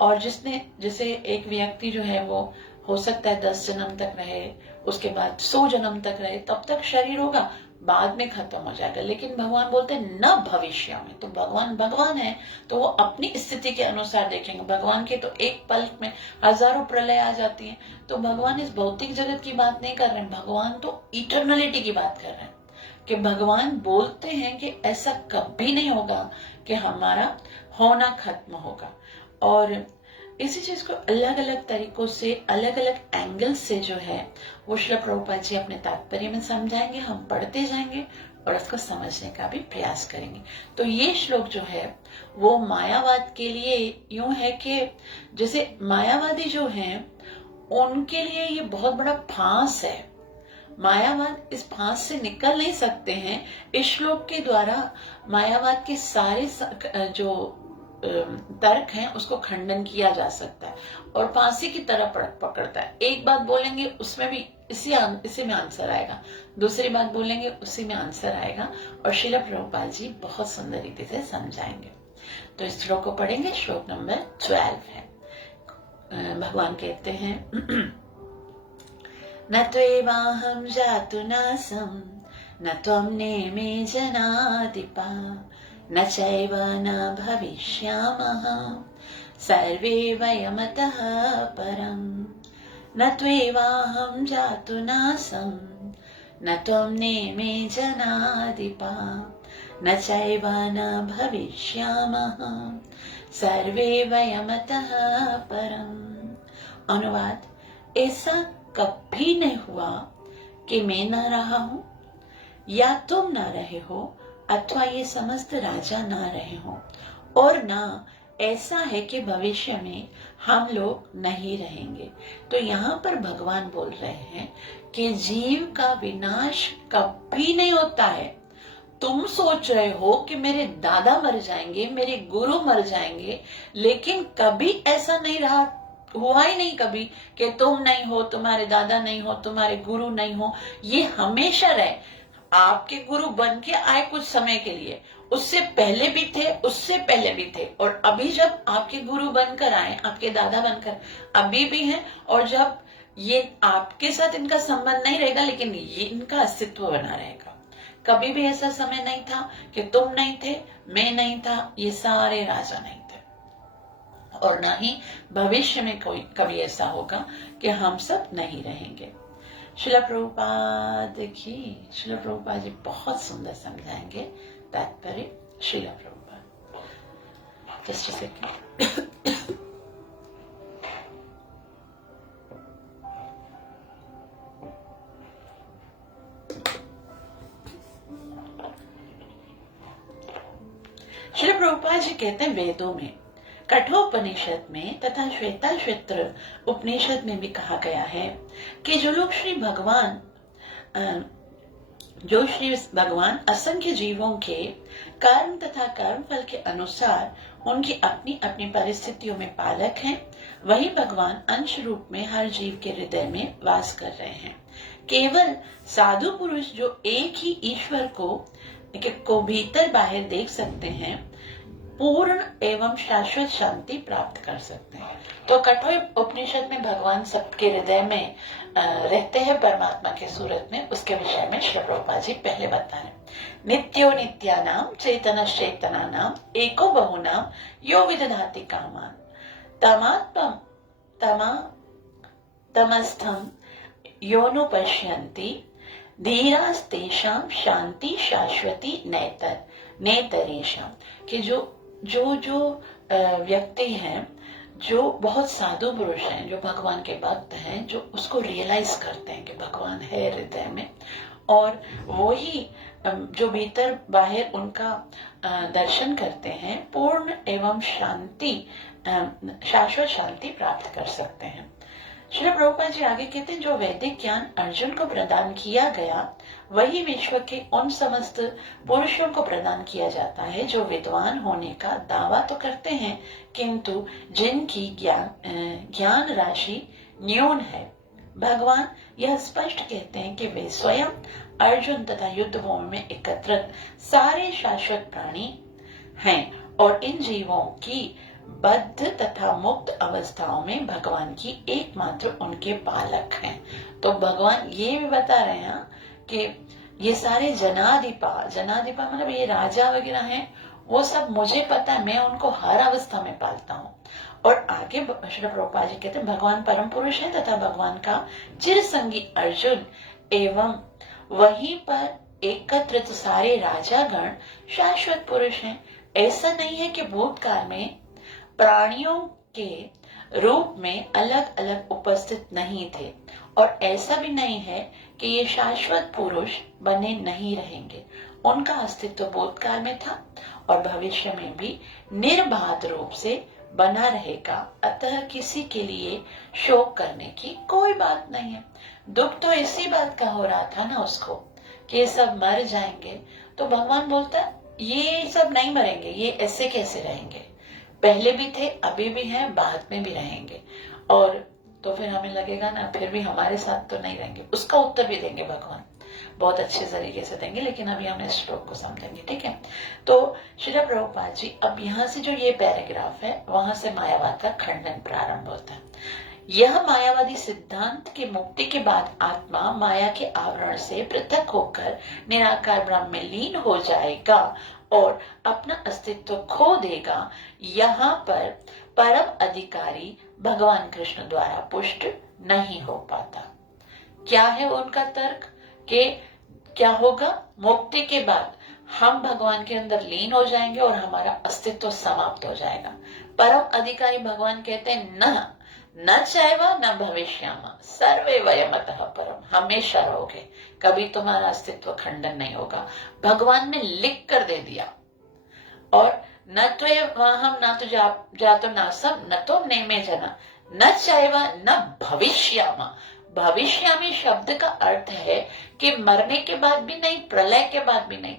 और जैसे एक व्यक्ति जो है वो हो सकता है 10 जन्म तक रहे, उसके बाद 100 जन्म तक रहे, तब तक शरीर होगा, बाद में खत्म हो जाएगा। लेकिन भगवान बोलते हैं न भविष्य में। तो भगवान है, तो वो अपनी स्थिति के अनुसार देखेंगे। भगवान के तो एक पल में हजारों प्रलय आ जाती है। तो भगवान इस भौतिक जगत की बात नहीं कर रहे हैं, भगवान तो इटर्नलिटी की बात कर रहे हैं। कि भगवान बोलते हैं कि ऐसा कभी नहीं होगा कि हमारा होना खत्म होगा। और इसी चीज को अलग अलग तरीकों से, अलग अलग एंगल से जो है वो श्रील प्रभुपाद जी अपने तात्पर्य में समझाएंगे। हम पढ़ते जाएंगे और उसको समझने का भी प्रयास करेंगे। तो ये श्लोक जो है वो मायावाद के लिए यूं है कि जैसे मायावादी जो हैं उनके लिए ये बहुत बड़ा फांस है। मायावाद इस फांस से निकल नहीं सकते हैं। इस श्लोक के द्वारा मायावाद के सारे जो तर्क हैं उसको खंडन किया जा सकता है, और फांसी की तरह पकड़ता है। एक बात बोलेंगे उसमें भी इसी में आंसर आएगा, दूसरी बात बोलेंगे उसी में आंसर आएगा, और श्रील प्रभुपाद जी बहुत सुंदर रीति से समझाएंगे। तो इस श्लोक को पढ़ेंगे। श्लोक नंबर 12 है। भगवान कहते हैं न त्वेवाहं जातु नासं न त्वं नेमे जनाधिपा न चैव न भविष्यामः सर्वे वयमतः परम् न त्वेवाहं जातु नासम् न त्वं नेमे जनाधिपा न चैव न भविष्यामः सर्वे वयमतः परम्। अनुवाद, ऐसा कभी नहीं हुआ कि मैं न रहा हूं या तुम न रहे हो अथवा ये समस्त राजा न रहे हो, और न ऐसा है कि भविष्य में हम लोग नहीं रहेंगे। तो यहाँ पर भगवान बोल रहे हैं कि जीव का विनाश कभी नहीं होता है। तुम सोच रहे हो कि मेरे दादा मर जाएंगे, मेरे गुरु मर जाएंगे, लेकिन कभी ऐसा नहीं रहा, हुआ ही नहीं कभी कि तुम नहीं हो, तुम्हारे दादा नहीं हो, तुम्हारे गुरु नहीं हो। ये हमेशा रहे। आपके गुरु बन के आए कुछ समय के लिए, उससे पहले भी थे, उससे पहले भी थे, और अभी जब आपके गुरु बनकर आए, आपके दादा बनकर अभी भी हैं, और जब ये आपके साथ इनका संबंध नहीं रहेगा, लेकिन ये इनका अस्तित्व बना रहेगा। कभी भी ऐसा समय नहीं था कि तुम नहीं थे, मैं नहीं था, ये सारे राजा नहीं थे, और ना ही भविष्य में कोई कभी ऐसा होगा कि हम सब नहीं रहेंगे। श्रील प्रभुपाद की, श्रील प्रभुपाद जी बहुत सुंदर समझाएंगे तात्पर्य। Srila Prabhupada, just a second. Srila Prabhupada ji कहते हैं, वेदों में, कठोपनिषद में तथा श्वेताश्वेत्र उपनिषद में भी कहा गया है कि जो श्री भगवान असंख्य जीवों के कर्म तथा कर्म फल के अनुसार उनकी अपनी अपनी परिस्थितियों में पालक हैं, वही भगवान अंश रूप में हर जीव के हृदय में वास कर रहे हैं। केवल साधु पुरुष जो एक ही ईश्वर को भीतर बाहर देख सकते हैं, पूर्ण एवं शाश्वत शांति प्राप्त कर सकते हैं। तो कठोर उपनिषद में भगवान सबके हृदय में रहते हैं, परमात्मा के सूरत में। उसके विषय में श्री प्रभुपाद जी पहले बता रहे, नित्यो नित्यानाम चैतन्य चैतनानाम एको बहुनाम यो विदधाति कामान तमस्थम योनु पश्यन्ति धीरास्तेषां शांति शाश्वती नेतरेषां। कि जो व्यक्ति हैं, जो बहुत साधु पुरुष हैं, जो भगवान के भक्त हैं, जो उसको रियलाइज करते हैं कि भगवान है हृदय में, और वो ही जो भीतर बाहर उनका दर्शन करते हैं, पूर्ण एवं शाश्वत शांति प्राप्त कर सकते हैं। श्री प्रभुपाद जी आगे कहते हैं, जो वैदिक ज्ञान अर्जुन को प्रदान किया गया, वही विश्व के उन समस्त पुरुषों को प्रदान किया जाता है जो विद्वान होने का दावा तो करते हैं, किंतु जिनकी ज्ञान राशि न्यून है। भगवान यह स्पष्ट कहते हैं कि वे स्वयं अर्जुन तथा युद्ध भूमि में एकत्रित सारे शाश्वत प्राणी हैं, और इन जीवों की बद्ध तथा मुक्त अवस्थाओं में भगवान की एकमात्र उनके पालक हैं। तो भगवान ये भी बता रहे हैं कि ये सारे जनाधिपा मतलब ये राजा वगैरह हैं, वो सब मुझे पता है, मैं उनको हर अवस्था में पालता हूँ। और आगे श्री प्रभुपाद जी कहते हैं, भगवान परम पुरुष है तथा भगवान का चिरसंगी अर्जुन एवं वहीं पर एकत्रित सारे राजागण शाश्वत पुरुष हैं। ऐसा नहीं है कि भूतकाल में प्राणियों के रूप में अलग अलग उपस्थित नहीं थे, और ऐसा भी नहीं है कि ये शाश्वत पुरुष बने नहीं रहेंगे। उनका अस्तित्व भूतकाल में था और भविष्य में भी निर्बाध रूप से बना रहेगा। अतः किसी के लिए शोक करने की कोई बात नहीं है। दुख तो इसी बात का हो रहा था ना उसको कि ये सब मर जाएंगे, तो भगवान बोलता ये सब नहीं मरेंगे, ये ऐसे कैसे रहेंगे, पहले भी थे, अभी भी हैं, बाद में भी रहेंगे। और तो फिर हमें लगेगा ना फिर भी हमारे साथ तो नहीं रहेंगे। उसका उत्तर भी देंगे भगवान, बहुत अच्छे तरीके से देंगे, लेकिन अभी हम इस श्लोक को समझेंगे, ठीक है। तो श्री प्रभुपाद जी अब यहाँ से जो ये पैराग्राफ है, वहां से मायावाद का खंडन प्रारंभ होता है। यह मायावादी सिद्धांत की मुक्ति के बाद आत्मा माया के आवरण से पृथक होकर निराकार ब्रह्म में लीन हो जाएगा और अपना अस्तित्व खो देगा। यहाँ पर परम अधिकारी भगवान कृष्ण द्वारा पुष्ट नहीं हो पाता। क्या है उनका तर्क कि क्या होगा? मुक्ति के बाद हम भगवान के अंदर लीन हो जाएंगे और हमारा अस्तित्व समाप्त हो जाएगा। परम अधिकारी भगवान कहते हैं न चैवा न भविष्यामा सर्वे वयमतः परम, हमेशा रहोगे, कभी तुम्हारा अस्तित्व खंडन नहीं होगा। भगवान ने लिख कर दे दिया। और न तो हम न तो जातो नासम न तो नेमे जना न चैवा न भविष्यामा। भविष्यामी शब्द का अर्थ है कि मरने के बाद भी नहीं, प्रलय के बाद भी नहीं,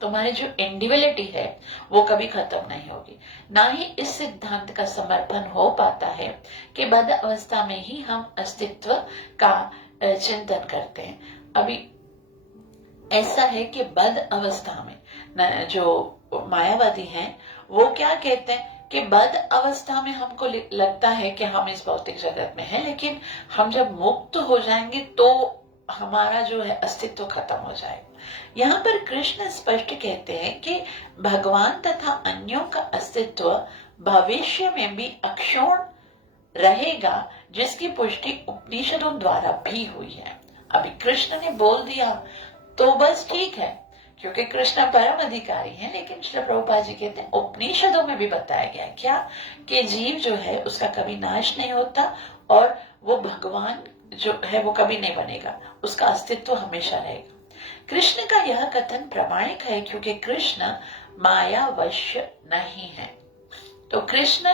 तुम्हारी जो इंडिविजुअलिटी है वो कभी खत्म नहीं होगी। ना ही इस सिद्धांत का समर्थन हो पाता है कि बद्ध अवस्था में ही हम अस्तित्व का चिंतन करते हैं। अभी ऐसा है कि बद्ध अवस्था में जो मायावादी हैं वो क्या कहते हैं कि बद्ध अवस्था में हमको लगता है कि हम इस भौतिक जगत में हैं, लेकिन हम जब मुक्त हो जाएंगे तो हमारा जो है अस्तित्व खत्म हो जाएगा। यहाँ पर कृष्ण स्पष्ट कहते हैं कि भगवान तथा अन्यों का अस्तित्व भविष्य में भी अक्षुण्ण रहेगा, जिसकी पुष्टि उपनिषदों द्वारा भी हुई है। अभी कृष्ण ने बोल दिया तो बस ठीक है, क्योंकि कृष्ण परम अधिकारी हैं, लेकिन श्री प्रभुपाद जी कहते हैं उपनिषदों में भी बताया गया क्या कि जीव जो है उसका कभी नाश नहीं होता और वो भगवान जो है वो कभी नहीं बनेगा, उसका अस्तित्व हमेशा रहेगा। कृष्ण का यह कथन प्रामाणिक है क्योंकि कृष्ण मायावश नहीं है। तो कृष्ण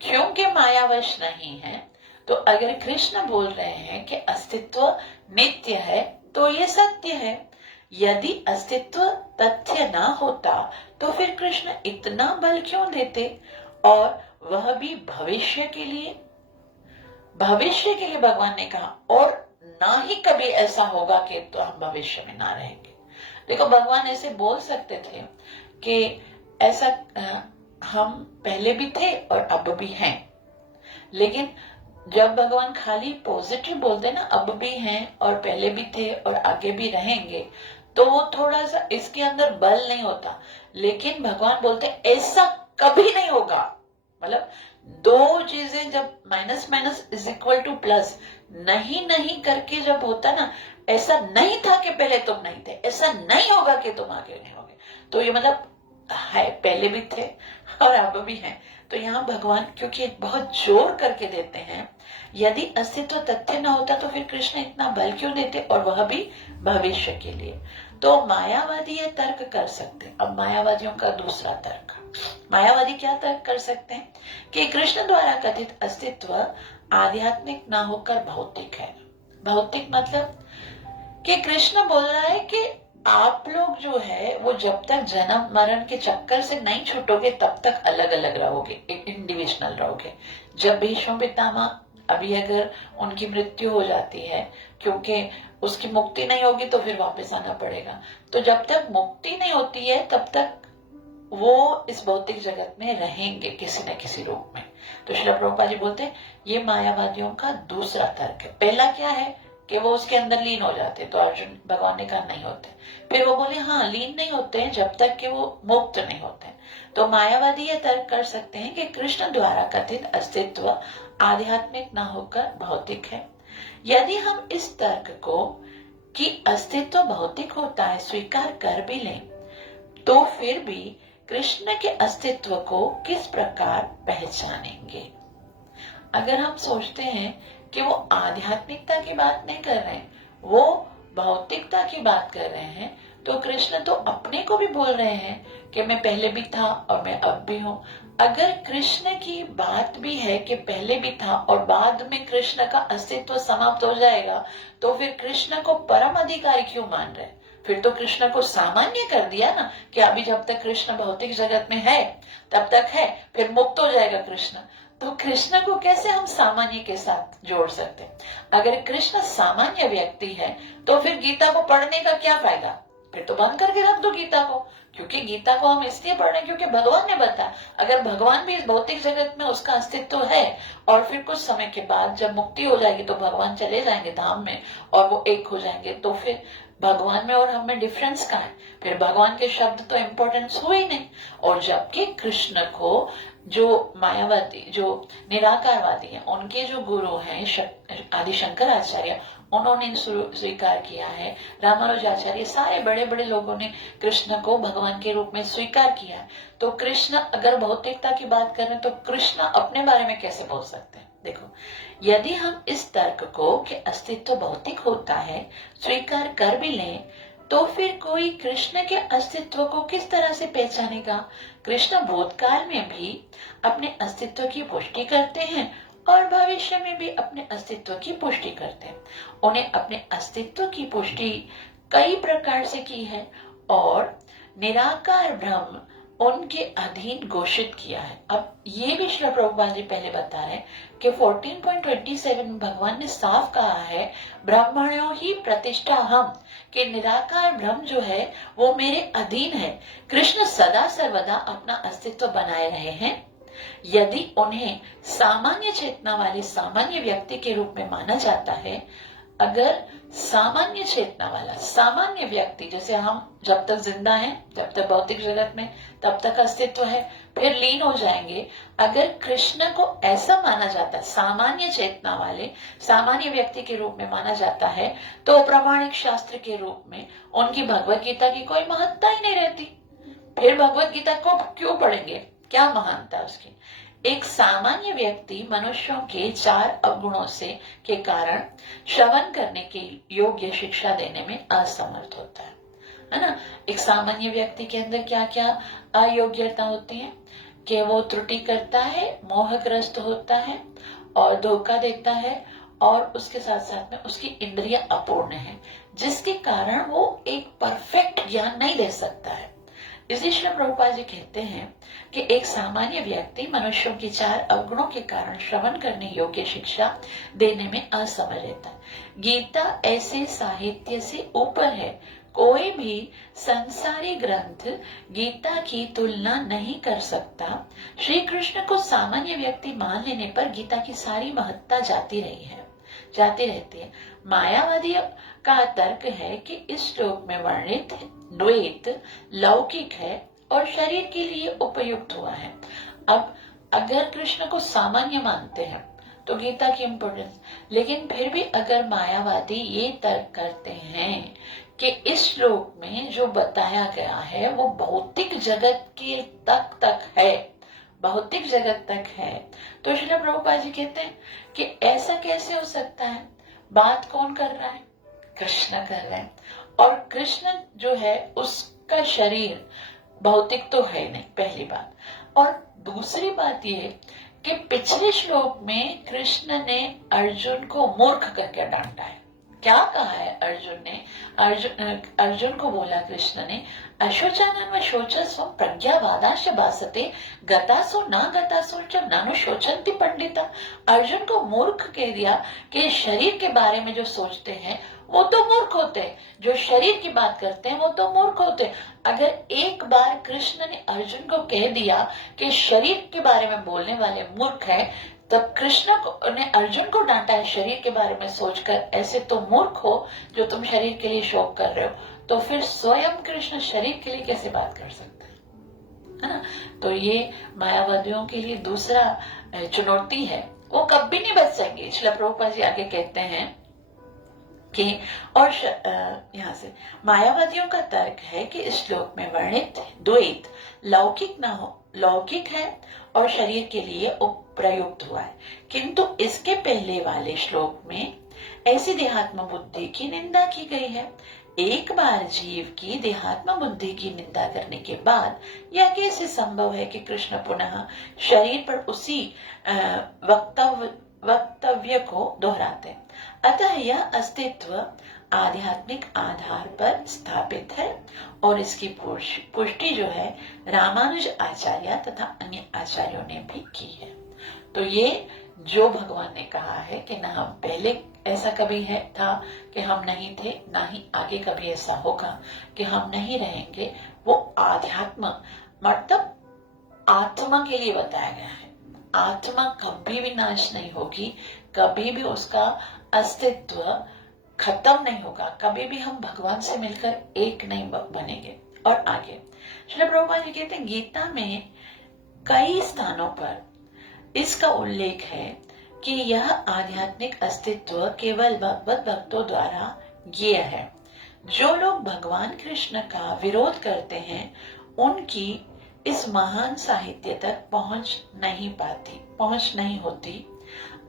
क्योंकि मायावश नहीं है, तो अगर कृष्ण बोल रहे हैं कि अस्तित्व नित्य है तो ये सत्य है। यदि अस्तित्व तथ्य ना होता तो फिर कृष्ण इतना बल क्यों देते, और वह भी भविष्य के लिए। भविष्य के लिए भगवान ने कहा, और ना ही कभी ऐसा होगा कि तो हम भविष्य में ना रहेंगे। देखो भगवान ऐसे बोल सकते थे कि ऐसा हम पहले भी थे और अब भी हैं, लेकिन जब भगवान खाली पॉजिटिव बोलते ना, अब भी हैं और पहले भी थे और आगे भी रहेंगे, तो वो थोड़ा सा इसके अंदर बल नहीं होता। लेकिन भगवान बोलते ऐसा कभी नहीं होगा, मतलब दो चीजें जब minus minus is equal two plus, नहीं करके जब होता ना, ऐसा नहीं था कि पहले तुम नहीं थे, ऐसा नहीं होगा कि तुम आगे नहीं होगे, तो ये मतलब है पहले भी थे और अब भी हैं। तो यहाँ भगवान क्योंकि बहुत जोर करके देते हैं, यदि अस्तित्व तथ्य न होता तो फिर कृष्ण इतना बल क्यों देते, और वह भी भविष्य के लिए। तो मायावादी ये तर्क कर सकते हैं। अब मायावादियों का दूसरा तर्क, मायावादी क्या तर्क कर सकते हैं कि कृष्ण द्वारा कथित अस्तित्व आध्यात्मिक ना होकर भौतिक है। भौतिक मतलब कि कृष्ण बोल रहा है कि आप लोग जो है वो जब तक जन्म मरण के चक्कर से नहीं छूटोगे तब तक अलग अलग रहोगे, इंडिविजुअल रहोगे। जब भीष्म पितामह अभी अगर उनकी मृत्यु हो जाती है, क्योंकि उसकी मुक्ति नहीं होगी तो फिर वापस आना पड़ेगा, तो जब तक मुक्ति नहीं होती है तब तक वो इस भौतिक जगत में रहेंगे किसी न किसी रूप में। तो श्रील प्रभुपाद जी बोलते हैं ये मायावादियों का दूसरा तर्क है। पहला क्या है कि वो उसके अंदर लीन हो जाते, तो अर्जुन भगवान ने कहा नहीं होते। फिर वो बोले हाँ लीन नहीं होते हैं जब तक कि वो मुक्त नहीं होते। तो मायावादी ये तर्क कर सकते हैं कि कृष्ण द्वारा कथित अस्तित्व आध्यात्मिक न होकर भौतिक है। यदि हम इस तर्क को कि अस्तित्व भौतिक होता है स्वीकार कर भी लें, तो फिर भी कृष्ण के अस्तित्व को किस प्रकार पहचानेंगे। अगर हम सोचते हैं कि वो आध्यात्मिकता की बात नहीं कर रहे हैं, वो भौतिकता की बात कर रहे हैं, तो कृष्ण तो अपने को भी बोल रहे हैं कि मैं पहले भी था और मैं अब भी हूँ। अगर कृष्ण की बात भी है कि पहले भी था और बाद में कृष्ण का अस्तित्व समाप्त हो जाएगा, तो फिर कृष्ण को परम अधिकारी क्यों मान रहे? फिर तो कृष्ण को सामान्य कर दिया ना कि अभी जब तक कृष्ण भौतिक जगत में है तब तक है, फिर मुक्त हो जाएगा कृष्ण। तो कृष्ण को कैसे हम सामान्य के साथ जोड़ सकते हैं? अगर कृष्ण सामान्य व्यक्ति है तो फिर गीता को पढ़ने का क्या फायदा? फिर तो बंद करके रख दो गीता को, क्योंकि गीता को हम इसलिए पढ़ रहे हैं क्योंकि भगवान ने बताया। अगर भगवान भी इस भौतिक जगत में उसका अस्तित्व है और फिर कुछ समय के बाद जब मुक्ति हो जाएगी तो भगवान चले जाएंगे धाम में और वो एक हो जाएंगे, तो फिर भगवान में और हम में डिफरेंस कहाँ है? फिर भगवान के शब्द तो इम्पोर्टेंस हुए ही नहीं। और जबकि कृष्ण को जो मायावादी, जो निराकारवादी हैं, उनके जो गुरु हैं आदि शंकराचार्य, उन्होंने स्वीकार किया है, रामानुजाचार्य, सारे बड़े बड़े लोगों ने कृष्ण को भगवान के रूप में स्वीकार किया है। तो कृष्ण, अगर भौतिकता की बात करें तो कृष्ण अपने बारे में कैसे बोल सकते हैं? देखो, यदि हम इस तर्क को कि अस्तित्व भौतिक होता है स्वीकार कर भी लें, तो फिर कोई कृष्ण के अस्तित्व को किस तरह से पहचानेगा? कृष्ण भूतकाल में भी अपने अस्तित्व की पुष्टि करते हैं और भविष्य में भी अपने अस्तित्व की पुष्टि करते हैं। उन्हें अपने अस्तित्व की पुष्टि कई प्रकार से की है और निराकार ब्रह्म उनके अधीन घोषित किया है। अब ये भी श्री प्रभुपाद जी पहले बता रहे हैं कि 14.27 में भगवान ने साफ कहा है, ब्रह्मणो ही प्रतिष्ठा हम, कि निराकार ब्रह्म जो है वो मेरे अधीन है। कृष्ण सदा सर्वदा अपना अस्तित्व बनाए रहे हैं। यदि उन्हें सामान्य चेतना वाले सामान्य व्यक्ति के रूप में माना जाता है, अगर सामान्य चेतना वाला सामान्य व्यक्ति, जैसे हम जब तक जिंदा हैं, जब तक भौतिक जगत में, तब तक अस्तित्व है, फिर लीन हो जाएंगे। अगर कृष्ण को ऐसा माना जाता है, सामान्य चेतना वाले सामान्य व्यक्ति के रूप में माना जाता है, तो प्रामाणिक शास्त्र के रूप में उनकी भगवत गीता की कोई महत्ता ही नहीं रहती। फिर भगवत गीता को क्यों पढ़ेंगे? क्या महानता उसकी? एक सामान्य व्यक्ति मनुष्यों के 4 अवगुणों से के कारण श्रवण करने के योग्य शिक्षा देने में असमर्थ होता है ना? एक सामान्य व्यक्ति के अंदर क्या क्या अयोग्यता होती है कि वो त्रुटि करता है, मोहग्रस्त होता है और धोखा देता है, और उसके साथ साथ में उसकी इंद्रियां अपूर्ण है, जिसके कारण वो एक परफेक्ट ज्ञान नहीं दे सकता है। इसलिए श्री प्रभुपाद जी कहते हैं कि एक सामान्य व्यक्ति मनुष्यों की 4 अवगुणों के कारण श्रवण करने योग्य शिक्षा देने में असमर्थ रहता है। गीता ऐसे साहित्य से ऊपर है। कोई भी संसारी ग्रंथ गीता की तुलना नहीं कर सकता। श्री कृष्ण को सामान्य व्यक्ति मान लेने पर गीता की सारी महत्ता जाती रहती है। मायावादी का तर्क है कि इस श्लोक में वर्णित द्वैत लौकिक है और शरीर के लिए उपयुक्त हुआ है। अब अगर कृष्ण को सामान्य मानते हैं तो गीता की इंपॉर्टेंस, लेकिन फिर भी अगर मायावादी ये तर्क करते हैं कि इस श्लोक में जो बताया गया है वो भौतिक जगत के तक है, भौतिक जगत तक है, तो श्री प्रभुपाद जी कहते हैं कि ऐसा कैसे हो सकता है? बात कौन कर रहा है? कृष्ण कर रहे हैं। और कृष्ण जो है उसका शरीर भौतिक तो है नहीं, पहली बात। और दूसरी बात ये कि पिछले श्लोक में कृष्ण ने अर्जुन को मूर्ख करके डांटा है। क्या कहा है अर्जुन ने? अर्जुन को बोला कृष्ण ने, अशोचानन व शोचस्व प्रज्ञावादाश्च भासते गतासो न गतासो च नानु शोचन्ति पंडिता। अर्जुन को मूर्ख कह दिया कि शरीर के बारे में जो सोचते हैं वो तो मूर्ख होते हैं, जो शरीर की बात करते हैं वो तो मूर्ख होते हैं। अगर एक बार कृष्ण ने अर्जुन को कह दिया कि शरीर के बारे में बोलने वाले मूर्ख है, तब कृष्ण ने अर्जुन को डांटा है शरीर के बारे में सोचकर, ऐसे तो मूर्ख हो जो तुम शरीर के लिए शोक कर रहे हो। तो फिर स्वयं कृष्ण शरीर के लिए कैसे बात कर सकते है ना? तो ये मायावादियों के लिए दूसरा चुनौती है, वो कभी नहीं बच सकेंगे। श्रील प्रभुपाद जी आगे कहते हैं कि और यहाँ से मायावादियों का तर्क है कि इस श्लोक में वर्णित द्वैत लौकिक न हो, लौकिक है और शरीर के लिए प्रयुक्त हुआ है, किंतु इसके पहले वाले श्लोक में ऐसी देहात्म बुद्धि की निंदा की गई है। एक बार जीव की देहात्म बुद्धि की निंदा करने के बाद यह कैसे संभव है कि कृष्ण पुनः शरीर पर उसी वक्तव्य को दोहराते हैं? अतः यह अस्तित्व आध्यात्मिक आधार पर स्थापित है और इसकी पुष्टि जो है रामानुज आचार्य तथा अन्य आचार्यों ने भी की है। तो ये जो भगवान ने कहा है कि ना हम पहले ऐसा कभी है था कि हम नहीं थे, ना ही आगे कभी ऐसा होगा कि हम नहीं रहेंगे। वो आध्यात्म मतलब आत्मा के लिए बताया गया है। आत्मा कभी भी नाश नहीं होगी, कभी भी उसका अस्तित्व खत्म नहीं होगा, कभी भी हम भगवान से मिलकर एक नहीं बनेंगे। और आगे श्री प्रभुपाद जी कहते हैं, गीता में कई स्थानों पर इसका उल्लेख है कि यह आध्यात्मिक अस्तित्व केवल भगवत भक्तों द्वारा ज्ञेय है। जो लोग भगवान कृष्ण का विरोध करते हैं उनकी इस महान साहित्य तक पहुंच नहीं होती।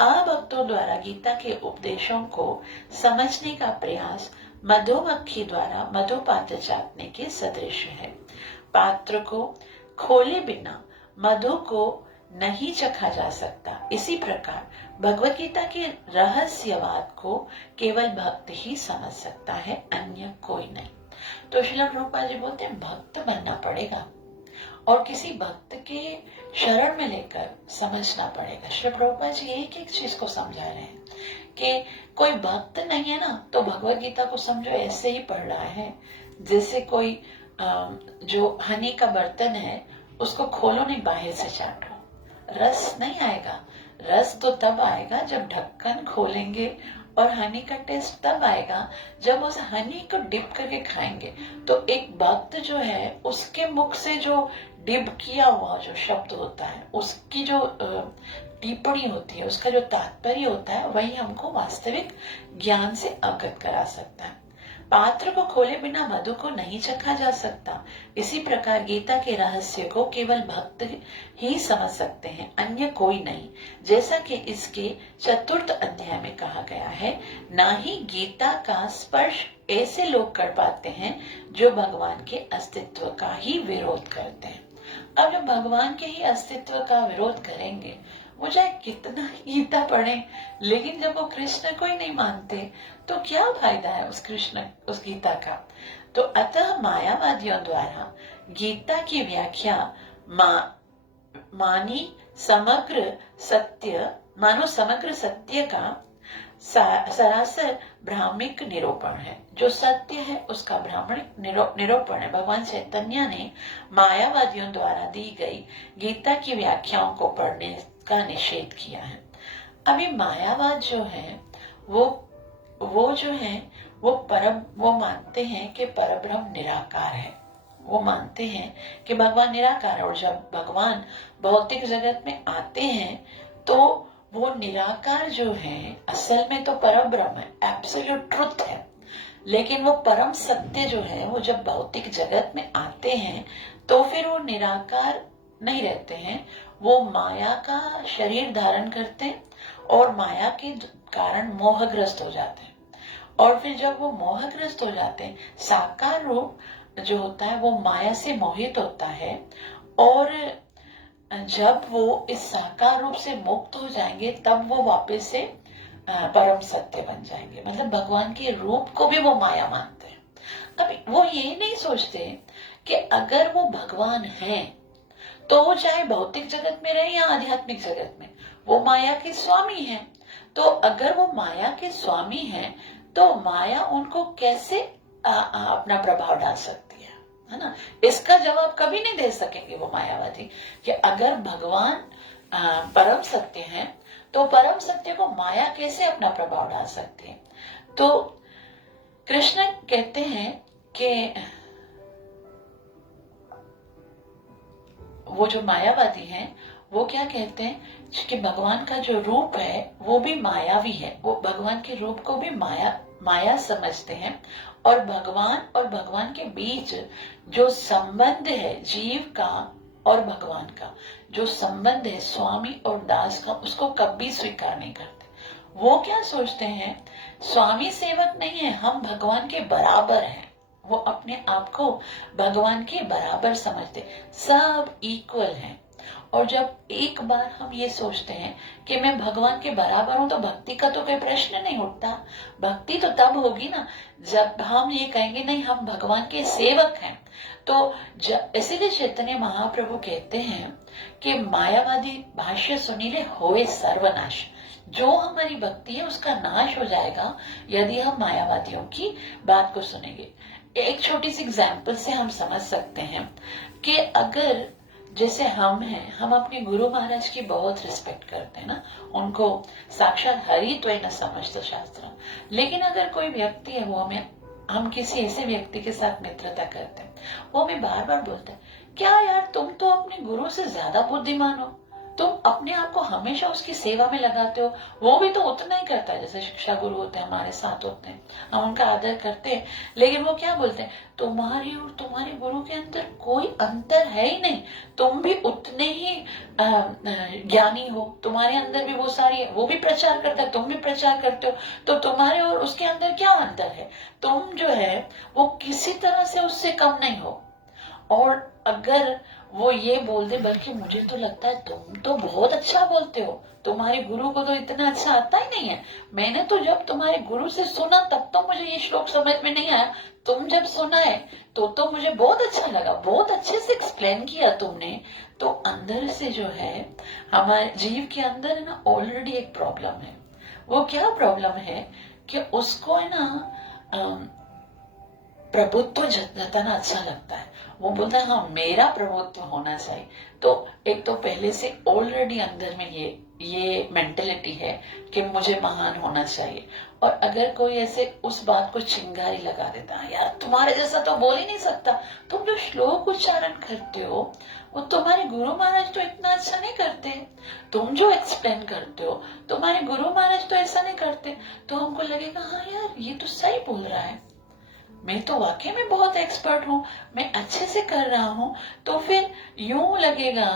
अभक्तों द्वारा गीता के उपदेशों को समझने का प्रयास मधुमक्खी द्वारा मधुपात्र चाटने के सदृश है। पात्र को खोले बिना मधु को नहीं चखा जा सकता। इसी प्रकार भगवत गीता के रहस्यवाद को केवल भक्त ही समझ सकता है, अन्य कोई नहीं। तो श्रील प्रभुपाद जी बोलते हैं, भक्त बनना पड़ेगा और किसी भक्त के शरण में लेकर समझना पड़ेगा। श्री प्रभुपाद जी एक एक चीज को समझा रहे हैं कि कोई भक्त नहीं है ना, तो भगवत गीता को समझो ऐसे ही पढ़ रहा है जैसे कोई जो हनी का बर्तन है उसको खोलो नहीं, बाहर से चाटो, रस नहीं आएगा। रस तो तब आएगा जब ढक्कन खोलेंगे, और हनी का टेस्ट तब आएगा जब उस हनी को डिप करके खाएंगे। तो एक भक्त जो है उसके मुख से जो डिप किया हुआ जो शब्द होता है, उसकी जो टिप्पणी होती है, उसका जो तात्पर्य होता है, वही हमको वास्तविक ज्ञान से अवगत करा सकता है। पात्र को खोले बिना मधु को नहीं चखा जा सकता। इसी प्रकार गीता के रहस्य को केवल भक्त ही समझ सकते हैं, अन्य कोई नहीं। जैसा कि इसके 4th अध्याय में कहा गया है, ना ही गीता का स्पर्श ऐसे लोग कर पाते हैं जो भगवान के अस्तित्व का ही विरोध करते हैं। अब जब भगवान के ही अस्तित्व का विरोध करेंगे, वो चाहे कितना गीता पढ़े, लेकिन जब वो कृष्ण को ही नहीं मानते तो क्या फायदा है उस गीता का। तो अतः मायावादियों द्वारा गीता की व्याख्या मानो समग्र सत्य का सरासर भ्रामिक निरूपण है। जो सत्य है उसका भ्रामक निरूपण है। भगवान चैतन्य ने मायावादियों द्वारा दी गई गीता की व्याख्याओं को पढ़ने का निषेध किया है। अभी मायावाद जो है वो जो है वो मानते हैं कि परब्रह्म निराकार है। वो मानते हैं कि भगवान निराकार है, और जब भगवान भौतिक जगत में आते हैं तो वो निराकार जो है असल में तो परब्रह्म है, एब्सोल्यूट ट्रुथ है। लेकिन वो परम सत्य जो है वो जब भौतिक जगत में आते हैं तो फिर वो निराकार नहीं रहते हैं, वो माया का शरीर धारण करते हैं और माया के कारण मोहग्रस्त हो जाते हैं। और फिर जब वो मोहग्रस्त हो जाते हैं, साकार रूप जो होता है वो माया से मोहित होता है, और जब वो इस साकार रूप से मुक्त हो जाएंगे तब वो वापस से परम सत्य बन जाएंगे। मतलब भगवान के रूप को भी वो माया मानते हैं। अब वो ये नहीं सोचते कि अगर वो भगवान हैं तो वो चाहे भौतिक जगत में रहे या आध्यात्मिक जगत में, वो माया के स्वामी हैं। तो अगर वो माया के स्वामी हैं तो माया उनको कैसे अपना प्रभाव डाल सकती है ना। इसका जवाब कभी नहीं दे सकेंगे वो मायावादी कि अगर भगवान परम सत्य हैं तो परम सत्य को माया कैसे अपना प्रभाव डाल सकती है। तो कृष्ण कहते हैं कि वो जो मायावादी हैं वो क्या कहते हैं कि भगवान का जो रूप है वो भी मायावी है। वो भगवान के रूप को भी माया समझते हैं, और भगवान के बीच जो संबंध है जीव का और भगवान का जो संबंध है स्वामी और दास का, उसको कभी स्वीकार नहीं करते। वो क्या सोचते हैं, स्वामी सेवक नहीं है, हम भगवान के बराबर हैं। वो अपने आप को भगवान के बराबर समझते, सब इक्वल हैं। और जब एक बार हम ये सोचते हैं कि मैं भगवान के बराबर हूं तो भक्ति का तो कोई प्रश्न नहीं उठता। भक्ति तो तब होगी ना जब हम ये कहेंगे नहीं हम भगवान के सेवक हैं। तो इसीलिए चैतन्य महाप्रभु कहते हैं कि मायावादी भाष्य सुनीले होए सर्वनाश। जो हमारी भक्ति है उसका नाश हो जाएगा यदि हम मायावादियों की बात को सुनेंगे। एक छोटी सी एग्जाम्पल से हम समझ सकते हैं कि अगर जैसे हम हैं, हम अपने गुरु महाराज की बहुत रिस्पेक्ट करते हैं ना, उनको साक्षात हरि तो न समझते शास्त्र, लेकिन अगर कोई व्यक्ति है वो हम किसी ऐसे व्यक्ति के साथ मित्रता करते हैं, वो हमें बार बार बोलता है क्या यार तुम तो अपने गुरु से ज्यादा बुद्धिमान हो, तुम अपने आप को हमेशा उसकी सेवा में लगाते हो, वो भी तो उतना ही करता है जैसे शिक्षा गुरु होते हैं हमारे साथ होते हैं, हम उनका आदर करते हैं, लेकिन वो क्या बोलते हैं तुम्हारी और तुम्हारे गुरु के अंदर कोई अंतर है ही नहीं, तुम भी उतने ही ज्ञानी हो, तुम्हारे अंदर भी वो सारी है, वो भी प्रचार करता है तुम भी प्रचार करते हो, तो तुम्हारे और उसके अंदर क्या अंतर है, तुम जो है वो किसी तरह से उससे कम नहीं हो। और अगर वो ये बोल दे बल्कि मुझे तो लगता है तुम तो बहुत अच्छा बोलते हो, तुम्हारे गुरु को तो इतना अच्छा आता ही नहीं है, मैंने तो जब तुम्हारे गुरु से सुना तब तो मुझे ये श्लोक समझ में नहीं आया, तुम जब सुनाए तो मुझे बहुत अच्छा लगा, बहुत अच्छे से एक्सप्लेन किया तुमने। तो अंदर से जो है हमारे जीव के अंदर है ना ऑलरेडी एक प्रॉब्लम है। वो क्या प्रॉब्लम है कि उसको है ना प्रभुत्व जताना अच्छा लगता है, वो बोलता है हाँ मेरा प्रभुत्व होना चाहिए। तो एक तो पहले से ऑलरेडी अंदर में ये मेंटेलिटी है कि मुझे महान होना चाहिए। और अगर कोई ऐसे उस बात को चिंगारी लगा देता है यार तुम्हारे जैसा तो बोल ही नहीं सकता, तुम जो श्लोक उच्चारण करते हो वो तुम्हारे गुरु महाराज तो इतना अच्छा नहीं करते, तुम जो एक्सप्लेन करते हो तुम्हारे गुरु महाराज तो ऐसा नहीं करते, तो हमको लगेगा हाँ यार ये तो सही बोल रहा है, मैं तो वाकई में बहुत एक्सपर्ट हूँ, मैं अच्छे से कर रहा हूँ। तो फिर यूं लगेगा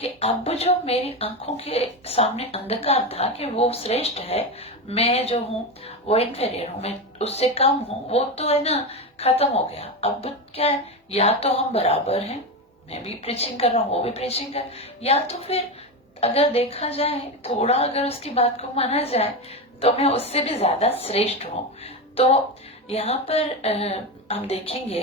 कि अब जो मेरी आंखों के सामने अंधकार था कि वो श्रेष्ठ है, मैं जो हूँ वो इंफीरियर हूँ, मैं उससे कम हूँ, वो तो है ना खत्म हो गया। अब क्या है, या तो हम बराबर हैं, मैं भी प्रीचिंग कर रहा हूँ वो भी प्रीचिंग कर, या तो फिर अगर देखा जाए थोड़ा अगर उसकी बात को माना जाए तो मैं उससे भी ज्यादा श्रेष्ठ हूँ। तो यहाँ पर हम देखेंगे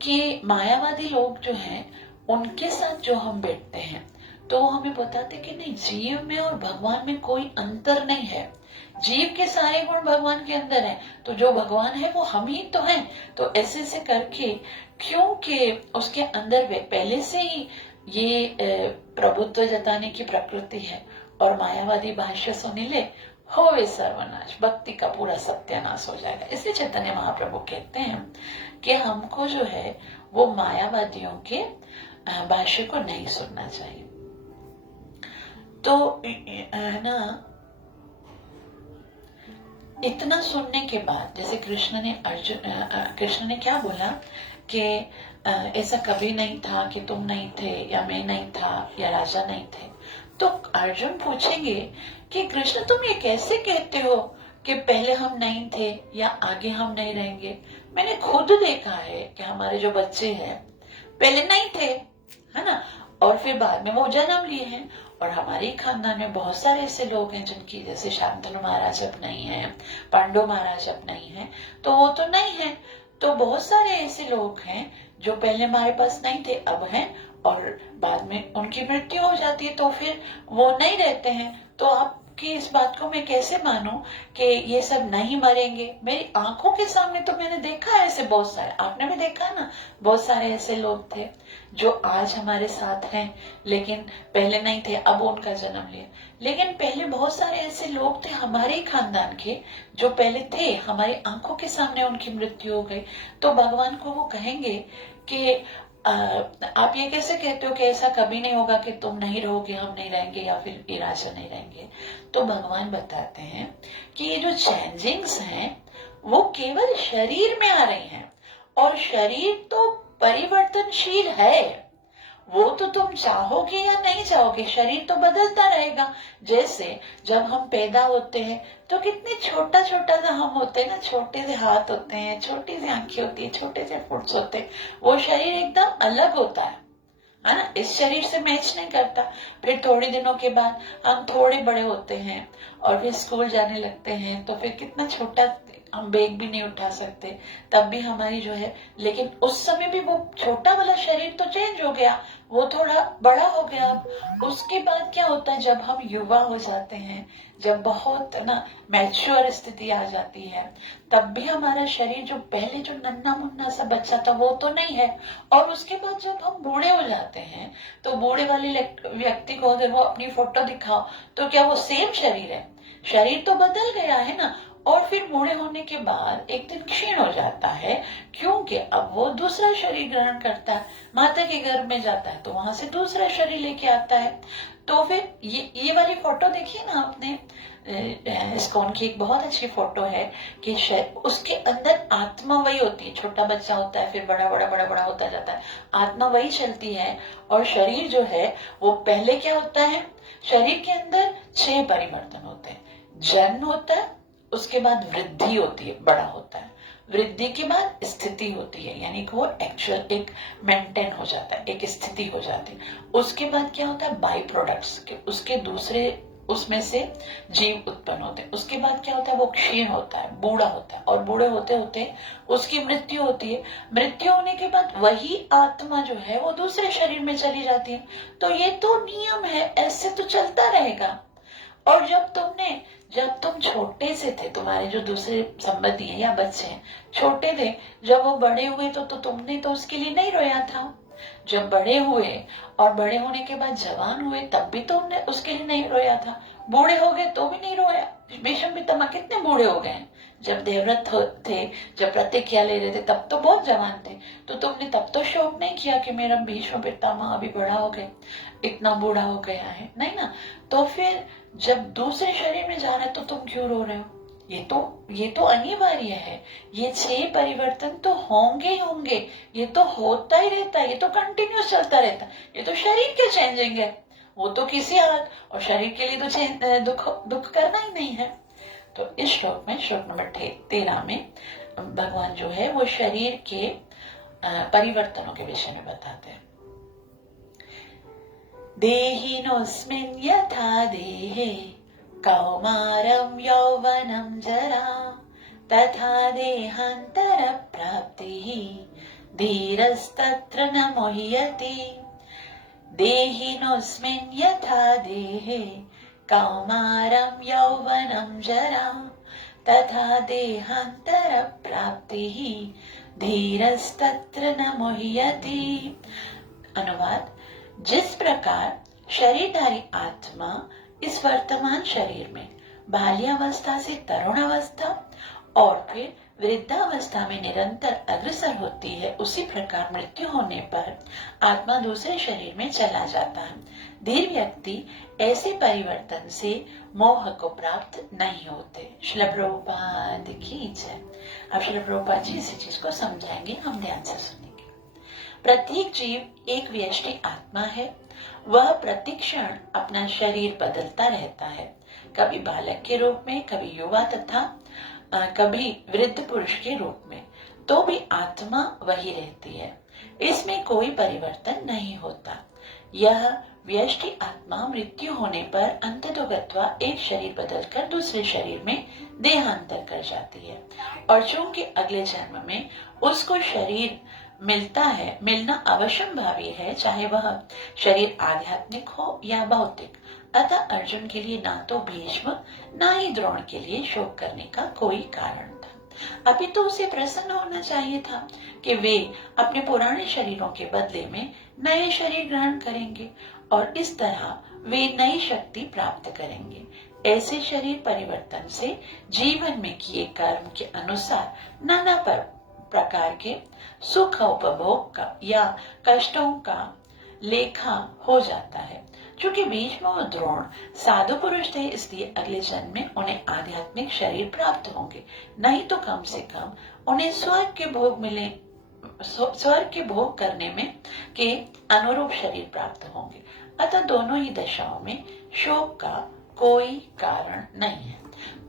कि मायावादी लोग जो हैं उनके साथ जो हम बैठते हैं तो वो हमें बताते कि नहीं जीव में और भगवान में कोई अंतर नहीं है, जीव के सारे गुण भगवान के अंदर है, तो जो भगवान है वो हम ही तो हैं। तो ऐसे ऐसे करके क्योंकि उसके अंदर पहले से ही ये प्रभुत्व जताने की प्रकृति है और मायावादी भाष्य सुनिले होवे सर्वनाश, भक्ति का पूरा सत्यानाश हो जाएगा। इसलिए चैतन्य महाप्रभु कहते हैं कि हमको जो है वो मायावादियों के भाष्य को नहीं सुनना चाहिए। तो ना इतना सुनने के बाद जैसे कृष्ण ने क्या बोला कि ऐसा कभी नहीं था कि तुम नहीं थे या मैं नहीं था या राजा नहीं थे, तो अर्जुन पूछेंगे कि कृष्ण तुम ये कैसे कहते हो कि पहले हम नहीं थे या आगे हम नहीं रहेंगे, मैंने खुद देखा है कि हमारे जो बच्चे हैं पहले नहीं थे है ना, और फिर बाद में वो जन्म लिए हैं, और हमारे खानदान में बहुत सारे ऐसे लोग हैं जिनकी जैसे शांतनु महाराज अब नहीं है, पांडु महाराज अब नहीं है, तो वो तो नहीं है, तो बहुत सारे ऐसे लोग हैं जो पहले हमारे पास नहीं थे अब हैं और बाद में उनकी मृत्यु हो जाती है तो फिर वो नहीं रहते हैं। तो आपकी इस बात को मैं कैसे मानूं कि ये सब नहीं मरेंगे, मेरी आंखों के सामने तो मैंने देखा है ऐसे बहुत सारे, आपने भी देखा ना बहुत सारे ऐसे लोग थे जो आज हमारे साथ हैं लेकिन पहले नहीं थे, अब उनका जन्म लिया। लेकिन पहले बहुत सारे ऐसे लोग थे हमारे ही खानदान के जो पहले थे, हमारी आंखों के सामने उनकी मृत्यु हो गई, तो भगवान को वो कहेंगे कि आप ये कैसे कहते हो कि ऐसा कभी नहीं होगा कि तुम नहीं रहोगे हम नहीं रहेंगे या फिर ये राजा नहीं रहेंगे। तो भगवान बताते हैं कि ये जो चेंजिंग्स हैं वो केवल शरीर में आ रही हैं और शरीर तो परिवर्तनशील है, वो तो तुम चाहोगे या नहीं चाहोगे शरीर तो बदलता रहेगा। जैसे जब हम पैदा होते हैं तो कितने छोटा छोटा सा हम होते हैं ना, छोटे से हाथ होते हैं, छोटी सी आंखें होती है, छोटे से फुट्स होते हैं, वो शरीर एकदम अलग होता है ना, इस शरीर से मैच नहीं करता। फिर थोड़े दिनों के बाद हम थोड़े बड़े होते हैं और फिर स्कूल जाने लगते हैं तो फिर कितना छोटा, हम बैग भी नहीं उठा सकते तब भी हमारी जो है, लेकिन उस समय भी वो छोटा वाला शरीर तो चेंज हो गया, वो थोड़ा बड़ा हो गया। अब उसके बाद क्या होता है, जब हम युवा हो जाते हैं, जब बहुत ना मैच्योर स्थिति आ जाती है, तब भी हमारा शरीर जो पहले जो नन्हा मुन्ना सा बच्चा था वो तो नहीं है। और उसके बाद जब हम बूढ़े हो जाते हैं, तो बूढ़े वाले व्यक्ति को अगर वो अपनी फोटो दिखाओ तो क्या वो सेम शरीर है? शरीर तो बदल गया है ना। और फिर बूढ़े होने के बाद एक दिन क्षीण हो जाता है, क्योंकि अब वो दूसरा शरीर ग्रहण करता है, माता के गर्भ में जाता है तो वहां से दूसरा शरीर लेके आता है। तो फिर ये वाली फोटो देखिए ना आपने, इस्कॉन की एक बहुत अच्छी फोटो है कि उसके अंदर आत्मा वही होती है, छोटा बच्चा होता है फिर बड़ा बड़ा बड़ा बड़ा होता जाता है, आत्मा वही चलती है। और शरीर जो है वो पहले क्या होता है, शरीर के अंदर 6 परिवर्तन होते हैं। जन्म होता है, उसके बाद वृद्धि होती है, बड़ा होता है, वृद्धि के बाद स्थिति होती है, यानी कि वो एक्चुअल एक मेंटेन हो जाता है, एक स्थिति हो जाती है। उसके बाद क्या होता है, बाई प्रोडक्ट्स के उसके दूसरे उसमें से जीव उत्पन्न होते हैं। उसके बाद क्या होता है, वो क्षीण होता है, बूढ़ा होता है, और बूढ़े होते होते उसकी मृत्यु होती है। मृत्यु होने के बाद वही आत्मा जो है वो दूसरे शरीर में चली जाती है। तो ये तो नियम है, ऐसे तो चलता रहेगा। और जब तुम छोटे से थे, तुम्हारे जो दूसरे संबंधी है या बच्चे हैं छोटे थे, जब वो बड़े हुए तो तुमने तो उसके लिए नहीं रोया था। जब बड़े हुए और बड़े होने के बाद जवान हुए तब भी तो उन्हें उसके लिए नहीं रोया था। बूढ़े हो गए तो भी नहीं रोया। भीष्म पितामह कितने बूढ़े हो गए, जब देवव्रत थे, जब प्रतिज्ञा ले रहे थे तब तो बहुत जवान थे, तो तुमने तब तो शोक नहीं किया कि मेरा भीष्म पितामह अभी बड़ा हो गए, इतना बूढ़ा हो गया है, नहीं ना। तो फिर जब दूसरे शरीर में जा रहा है तो तुम क्यों रो रहे हो? ये तो अनिवार्य है। ये 6 परिवर्तन तो होंगे ही होंगे, ये तो होता ही रहता है, ये तो कंटिन्यूस चलता रहता है। ये तो शरीर के चेंजिंग है, वो तो किसी हाल, और शरीर के लिए तो दुख करना ही नहीं है। तो इस श्लोक में, श्लोक नंबर 13 में भगवान जो है वो शरीर के परिवर्तनों के विषय में बताते हैं। देहिनोऽस्मिन् यथा देहे कौमारं यौवनं जरा तथा देहांतर प्राप्तिः धीरस्तत्र न मुह्यति। देहिनोऽस्मिन् यथा देहे कौमारं यौवनं जरा तथा देहांतर प्राप्तिः धीरस्तत्र न मुह्यति। अनुवाद, जिस प्रकार शरीरधारी आत्मा इस वर्तमान शरीर में बाल्यावस्था से तरुणावस्था और फिर वृद्धावस्था में निरंतर अग्रसर होती है, उसी प्रकार मृत्यु होने पर आत्मा दूसरे शरीर में चला जाता है। धीर व्यक्ति ऐसे परिवर्तन से मोह को प्राप्त नहीं होते। श्रील प्रभुपाद की जय। अब श्रील प्रभुपाद जी इसी चीज को समझाएंगे, हम ध्यान से सुनेंगे। प्रत्येक जीव एक व्यष्टि आत्मा है। वह प्रतिक्षण अपना शरीर बदलता रहता है, कभी बालक के रूप में, कभी युवा तथा कभी वृद्ध पुरुष के रूप में, तो भी आत्मा वही रहती है। इसमें कोई परिवर्तन नहीं होता। यह व्यष्टि आत्मा मृत्यु होने पर अंततोगत्वा एक शरीर बदलकर दूसरे शरीर में देहांतर कर जाती है, और चूंकि अगले जन्म में उसको शरीर मिलना अवश्यंभावी है, चाहे वह शरीर आध्यात्मिक हो या भौतिक। अतः अर्जुन के लिए ना तो भीष्म ना ही द्रोण के लिए शोक करने का कोई कारण था। अभी तो उसे प्रसन्न होना चाहिए था कि वे अपने पुराने शरीरों के बदले में नए शरीर ग्रहण करेंगे और इस तरह वे नई शक्ति प्राप्त करेंगे। ऐसे शरीर परिवर्तन से जीवन में किए कर्म के अनुसार नाना प्रकार के सुख उपभोग का या कष्टों का लेखा हो जाता है। चूंकि भीष्म और द्रोण साधु पुरुष थे, इसलिए अगले जन्म में उन्हें आध्यात्मिक शरीर प्राप्त होंगे, नहीं तो कम से कम उन्हें स्वर्ग के भोग करने में के अनुरूप शरीर प्राप्त होंगे। अतः दोनों ही दशाओं में शोक का कोई कारण नहीं है।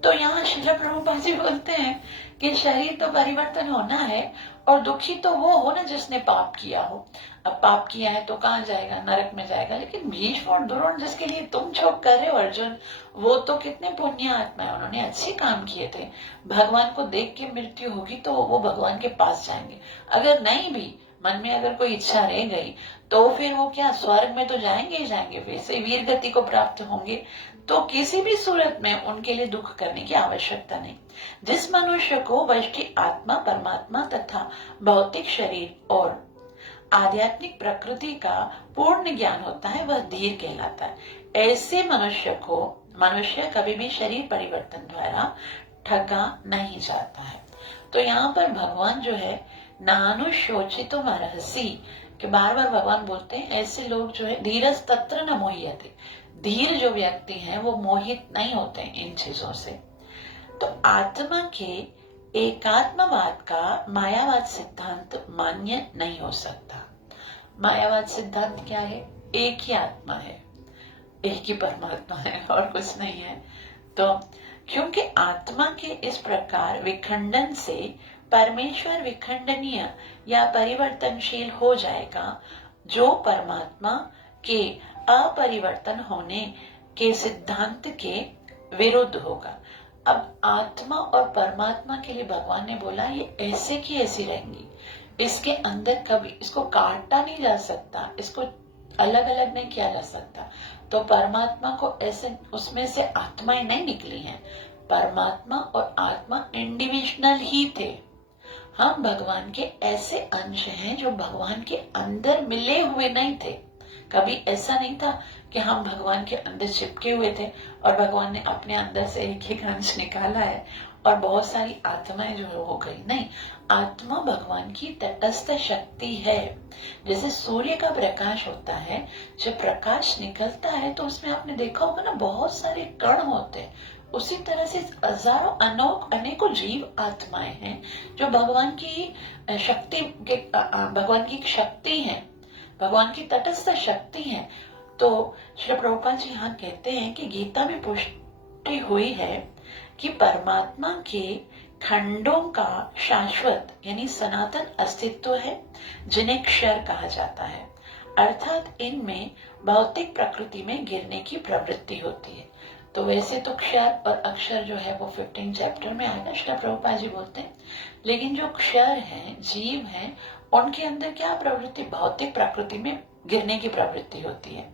तो यहाँ श्रील प्रभुपाद जी बोलते हैं कि शरीर तो परिवर्तन होना है, और दुखी तो वो हो ना जिसने पाप किया हो। अब पाप किया है तो कहाँ जाएगा, नरक में जाएगा। लेकिन भीष्म और द्रोण जिसके लिए तुम शोक कर रहे हो अर्जुन, वो तो कितने पुण्य आत्मा है, उन्होंने अच्छे काम किए थे। भगवान को देख के मृत्यु होगी तो वो भगवान के पास जाएंगे। अगर नहीं भी मन में अगर कोई इच्छा रह गई तो फिर वो क्या स्वर्ग में तो जाएंगे ही जाएंगे, फिर से वीर गति को प्राप्त होंगे। तो किसी भी सूरत में उनके लिए दुख करने की आवश्यकता नहीं। जिस मनुष्य को वैष्टि आत्मा, परमात्मा तथा भौतिक शरीर और आध्यात्मिक प्रकृति का पूर्ण ज्ञान होता है वह धीर कहलाता है। ऐसे मनुष्य कभी भी शरीर परिवर्तन द्वारा ठगा नहीं जाता है। तो यहाँ पर भगवान जो है नानुशोचितो अर्हसि कि बार बार भगवान बोलते हैं ऐसे लोग जो है धीरज तत्र न मोह्यते, धीर जो व्यक्ति हैं वो मोहित नहीं होते इन चीजों से। तो आत्मा के एकात्मवाद का मायावाद सिद्धांत मान्य नहीं हो सकता। मायावाद सिद्धांत क्या है? एक ही आत्मा है, एक ही परमात्मा है और कुछ नहीं है। तो क्योंकि आत्मा के इस प्रकार विखंडन से परमेश्वर विखंडनीय या परिवर्तनशील हो जाएगा, जो परमात्मा के अपरिवर्तन होने के सिद्धांत के विरुद्ध होगा। अब आत्मा और परमात्मा के लिए भगवान ने बोला ये ऐसे की ऐसी रहेंगी, इसके अंदर कभी इसको काटा नहीं जा सकता, इसको अलग अलग नहीं किया जा सकता। तो परमात्मा को ऐसे उसमें से आत्माएं नहीं निकली हैं, परमात्मा और आत्मा इंडिविजुअल ही थे। हम भगवान के ऐसे अंश हैं जो भगवान के अंदर मिले हुए नहीं थे। कभी ऐसा नहीं था कि हम भगवान के अंदर चिपके हुए थे और भगवान ने अपने अंदर से एक एक अंश निकाला है और बहुत सारी आत्माएं जो हो गई। नहीं, आत्मा भगवान की तटस्थ शक्ति है। जैसे सूर्य का प्रकाश होता है, जब प्रकाश निकलता है तो उसमें आपने देखा होगा ना बहुत सारे कण होते हैं। उसी तरह से हजारों अनेकों जीव आत्माएं हैं जो भगवान की शक्ति के भगवान की शक्ति है, भगवान की तटस्थ शक्ति है। तो श्री प्रभुपाद जी यहाँ कहते हैं कि गीता में पुष्टि हुई है कि परमात्मा के खंडों का शाश्वत यानी सनातन अस्तित्व है, जिन्हें क्षर कहा जाता है। अर्थात इनमें भौतिक प्रकृति में गिरने की प्रवृत्ति होती है। तो वैसे तो क्षर और अक्षर जो है वो 15 चैप्टर में आएगा, श्री प्रभुपाद जी बोलते हैं। लेकिन जो क्षर हैं, जीव हैं, उनके अंदर क्या प्रवृत्ति? भौतिक प्रकृति में गिरने की प्रवृत्ति होती है।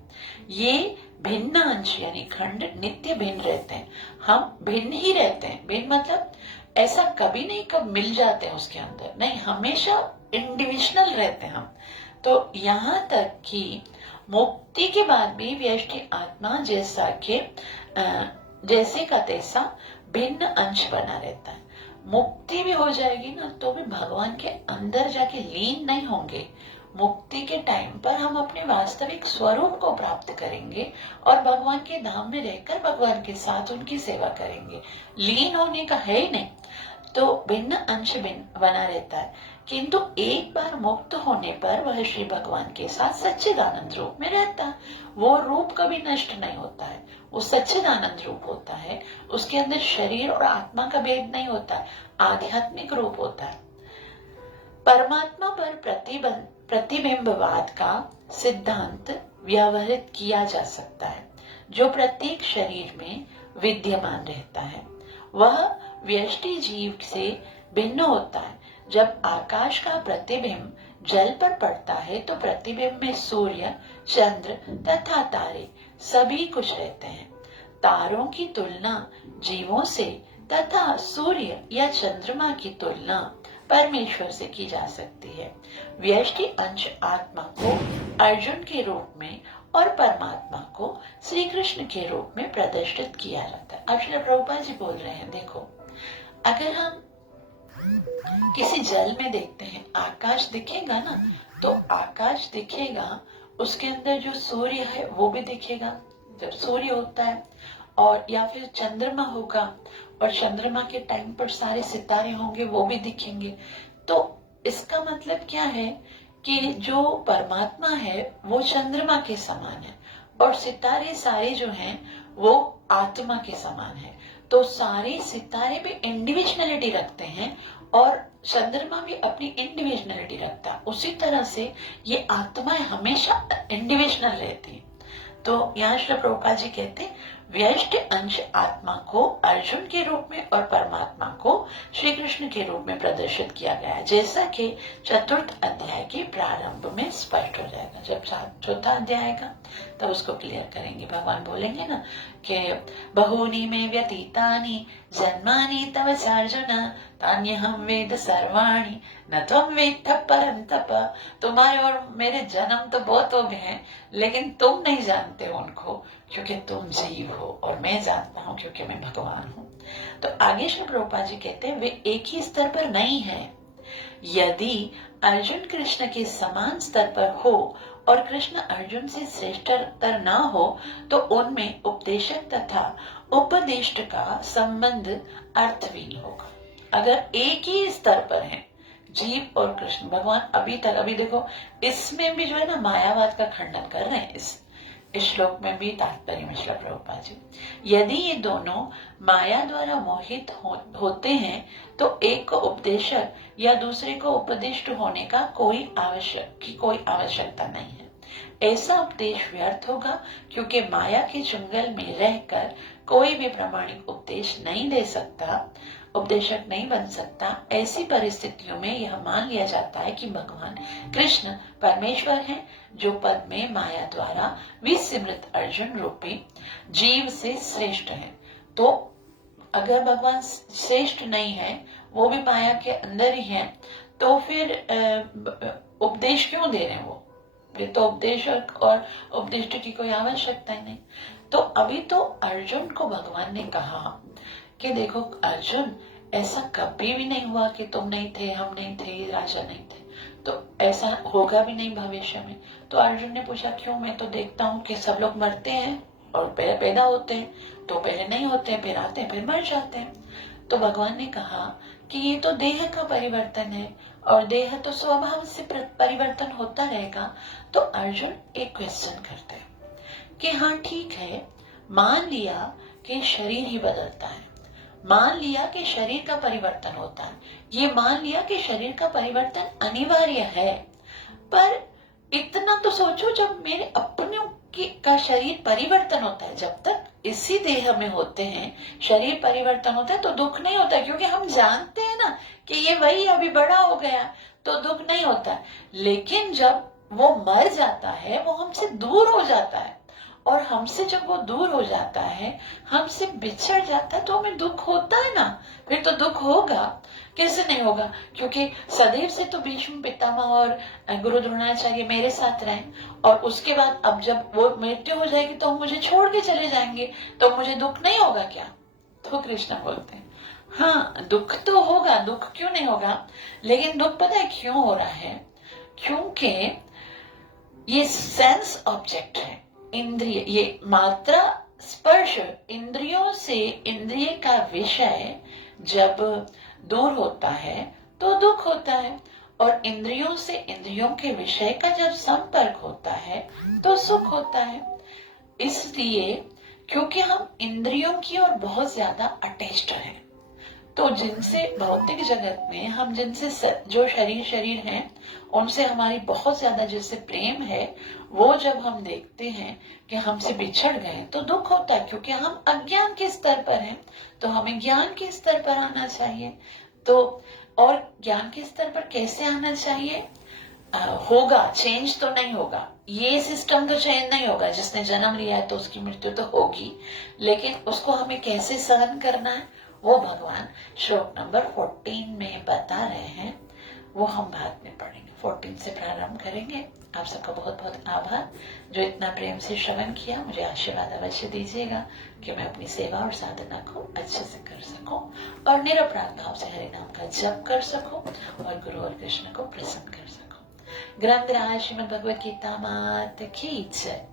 ये भिन्न अंश यानी खंड नित्य भिन्न रहते हैं, हम भिन्न ही रहते हैं। भिन्न मतलब ऐसा कभी नहीं कब मिल जाते हैं उसके अंदर, नहीं, हमेशा इंडिविजुअल रहते हैं हम। तो यहाँ तक कि मुक्ति के बाद भी व्यष्टि आत्मा जैसे का तैसा भिन्न अंश बना रहता है। मुक्ति भी हो जाएगी ना तो भी भगवान के अंदर जाके लीन नहीं होंगे। मुक्ति के टाइम पर हम अपने वास्तविक स्वरूप को प्राप्त करेंगे और भगवान के धाम में रहकर भगवान के साथ उनकी सेवा करेंगे। लीन होने का है ही नहीं, तो भिन्न अंश बना रहता है। किंतु एक बार मुक्त होने पर वह श्री भगवान के साथ सच्चिदानंद रूप में रहता है। वो रूप कभी नष्ट नहीं होता है, वो सच्चिदानंद रूप होता है। उसके अंदर शरीर और आत्मा का भेद नहीं होता है, आध्यात्मिक रूप होता है। परमात्मा पर प्रतिबिंबवाद का सिद्धांत व्यवहारित किया जा सकता है, जो प्रत्येक शरीर में विद्यमान रहता है। वह व्यष्टि जीव से भिन्न होता है। जब आकाश का प्रतिबिंब जल पर पड़ता है तो प्रतिबिंब में सूर्य, चंद्र तथा तारे सभी कुछ रहते हैं। तारों की तुलना जीवों से तथा सूर्य या चंद्रमा की तुलना परमेश्वर से की जा सकती है। व्यष्टि अंश आत्मा को अर्जुन के रूप में और परमात्मा को श्री कृष्ण के रूप में प्रदर्शित किया जाता है। अब श्री प्रभुपाद जी बोल रहे हैं, देखो, अगर हम किसी जल में देखते हैं, आकाश दिखेगा ना, तो आकाश दिखेगा, उसके अंदर जो सूर्य है वो भी दिखेगा जब सूर्य होता है, और या फिर चंद्रमा होगा और चंद्रमा के टाइम पर सारे सितारे होंगे वो भी दिखेंगे। तो इसका मतलब क्या है कि जो परमात्मा है वो चंद्रमा के समान है और सितारे सारे जो हैं वो आत्मा के समान है। तो सारे सितारे भी इंडिविजुअलिटी रखते हैं और चंद्रमा भी अपनी इंडिविजुअलिटी रखता है। उसी तरह से ये आत्माएं हमेशा इंडिविजुअल रहती है। तो यहाँ श्री प्रभुपाद जी कहते हैं व्यष्टि अंश आत्मा को अर्जुन के रूप में और परमात्मा को श्री कृष्ण के रूप में प्रदर्शित किया गया है, जैसा कि चतुर्थ अध्याय के प्रारंभ में स्पष्ट हो जाएगा। जब चौथा अध्याय आएगा तब उसको क्लियर करेंगे। भगवान बोलेंगे ना कि बहूनि में व्यतीतानि जन्मानि तव चार्जुन तान्यहं वेद सर्वाणि न त्वं वेत्थ परं तप। तुम्हारे और मेरे जन्म तो बहुत हो गए हैं, लेकिन तुम नहीं जानते उनको, क्योंकि तुम जीव हो और मैं जानता हूं क्योंकि मैं भगवान हूं। तो आगे श्री प्रभुपाद जी कहते हैं वे एक ही स्तर पर नहीं है। यदि अर्जुन कृष्ण के समान स्तर पर हो और कृष्ण अर्जुन से श्रेष्ठतर न हो तो उनमें उपदेशक तथा उपदेष्ट का संबंध अर्थहीन होगा। अगर एक ही स्तर पर है जीव और कृष्ण, भगवान अभी देखो इसमें भी जो है ना मायावाद का खंडन कर रहे हैं। इस श्लोक में भी तात्पर्य में श्री प्रभुपाद जी, यदि ये दोनों माया द्वारा मोहित होते हैं तो एक को उपदेशक या दूसरे को उपदिष्ट होने का कोई आवश्यकता नहीं है। ऐसा उपदेश व्यर्थ होगा, क्योंकि माया के जंगल में रहकर कोई भी प्रामाणिक उपदेश नहीं दे सकता, उपदेशक नहीं बन सकता। ऐसी परिस्थितियों में यह मान लिया जाता है कि भगवान कृष्ण परमेश्वर हैं, जो पद में माया द्वारा विस्मृत अर्जुन रूपी जीव से श्रेष्ठ है। तो अगर भगवान श्रेष्ठ नहीं है, वो भी माया के अंदर ही है, तो फिर उपदेश क्यों दे रहे हैं वो? तो उपदेशक और उपदिष्ट की कोई आवश्यकता ही नहीं। तो अभी तो अर्जुन को भगवान ने कहा कि देखो अर्जुन, ऐसा कभी भी नहीं हुआ कि तुम नहीं थे, हम नहीं थे, राजा नहीं थे, तो ऐसा होगा भी नहीं भविष्य में। तो अर्जुन ने पूछा क्यों? मैं तो देखता हूँ कि सब लोग मरते हैं और पहले पैदा होते हैं, तो पहले नहीं होते हैं, फिर आते हैं, फिर मर जाते हैं। तो भगवान ने कहा कि ये तो देह का परिवर्तन है और देह तो स्वभाव से परिवर्तन होता रहेगा। तो अर्जुन एक क्वेश्चन करते हैं कि हाँ ठीक है, मान लिया कि शरीर ही बदलता है, मान लिया कि शरीर का परिवर्तन होता है, ये मान लिया कि शरीर का परिवर्तन अनिवार्य है, पर इतना तो सोचो, जब मेरे अपनों का शरीर परिवर्तन होता है, जब तक इसी देह में होते हैं शरीर परिवर्तन होता है तो दुख नहीं होता, क्योंकि हम जानते हैं ना कि ये वही अभी बड़ा हो गया, तो दुख नहीं होता। लेकिन जब वो मर जाता है, वो हमसे दूर हो जाता है, और हमसे जब वो दूर हो जाता है, हमसे बिछड़ जाता है, तो हमें दुख होता है ना। फिर तो दुख होगा, कैसे नहीं होगा? क्योंकि सदैव से तो भीष्म पितामह और गुरु द्रोणाचार्य मेरे साथ रहे, और उसके बाद अब जब वो मृत्यु हो जाएगी तो हम मुझे छोड़ के चले जाएंगे, तो मुझे दुख नहीं होगा क्या? तो कृष्ण बोलते हैं हाँ दुख तो होगा, दुख क्यों नहीं होगा। लेकिन दुख पता है क्यों हो रहा है? क्योंकि ये सेंस ऑब्जेक्ट है, इंद्रिय, ये मात्रा स्पर्श इंद्रियों से इंद्रिय का विषय जब दूर होता है तो दुख होता है, और इंद्रियों से इंद्रियों के विषय का जब संपर्क होता है तो सुख होता है। इसलिए क्योंकि हम इंद्रियों की ओर बहुत ज्यादा अटैच्ड हैं, तो जिनसे भौतिक जगत में हम जिनसे जो शरीर हैं उनसे हमारी बहुत ज्यादा जैसे प्रेम है, वो जब हम देखते हैं कि हमसे बिछड़ गए तो दुख होता है, क्योंकि हम अज्ञान के स्तर पर हैं, तो हमें ज्ञान के स्तर पर आना चाहिए। तो और ज्ञान के स्तर पर कैसे आना चाहिए? होगा, चेंज तो नहीं होगा, ये सिस्टम तो चेंज नहीं होगा। जिसने जन्म लिया है तो उसकी मृत्यु तो होगी, लेकिन उसको हमें कैसे सहन करना है वो भगवान श्लोक नंबर 14 में बता रहे हैं, वो हम बाद में पढ़ेंगे। 14 से प्रारंभ करेंगे। आप सबका बहुत बहुत आभार जो इतना प्रेम से श्रवण किया। मुझे आशीर्वाद अवश्य दीजिएगा कि मैं अपनी सेवा और साधना को अच्छे से कर सकूं और निरपराध भाव से हरि नाम का जप कर सकूं और गुरु और कृष्ण को प्रसन्न कर सकूं। ग्रंथराज श्रीमद् भगवद गीता मात की जय।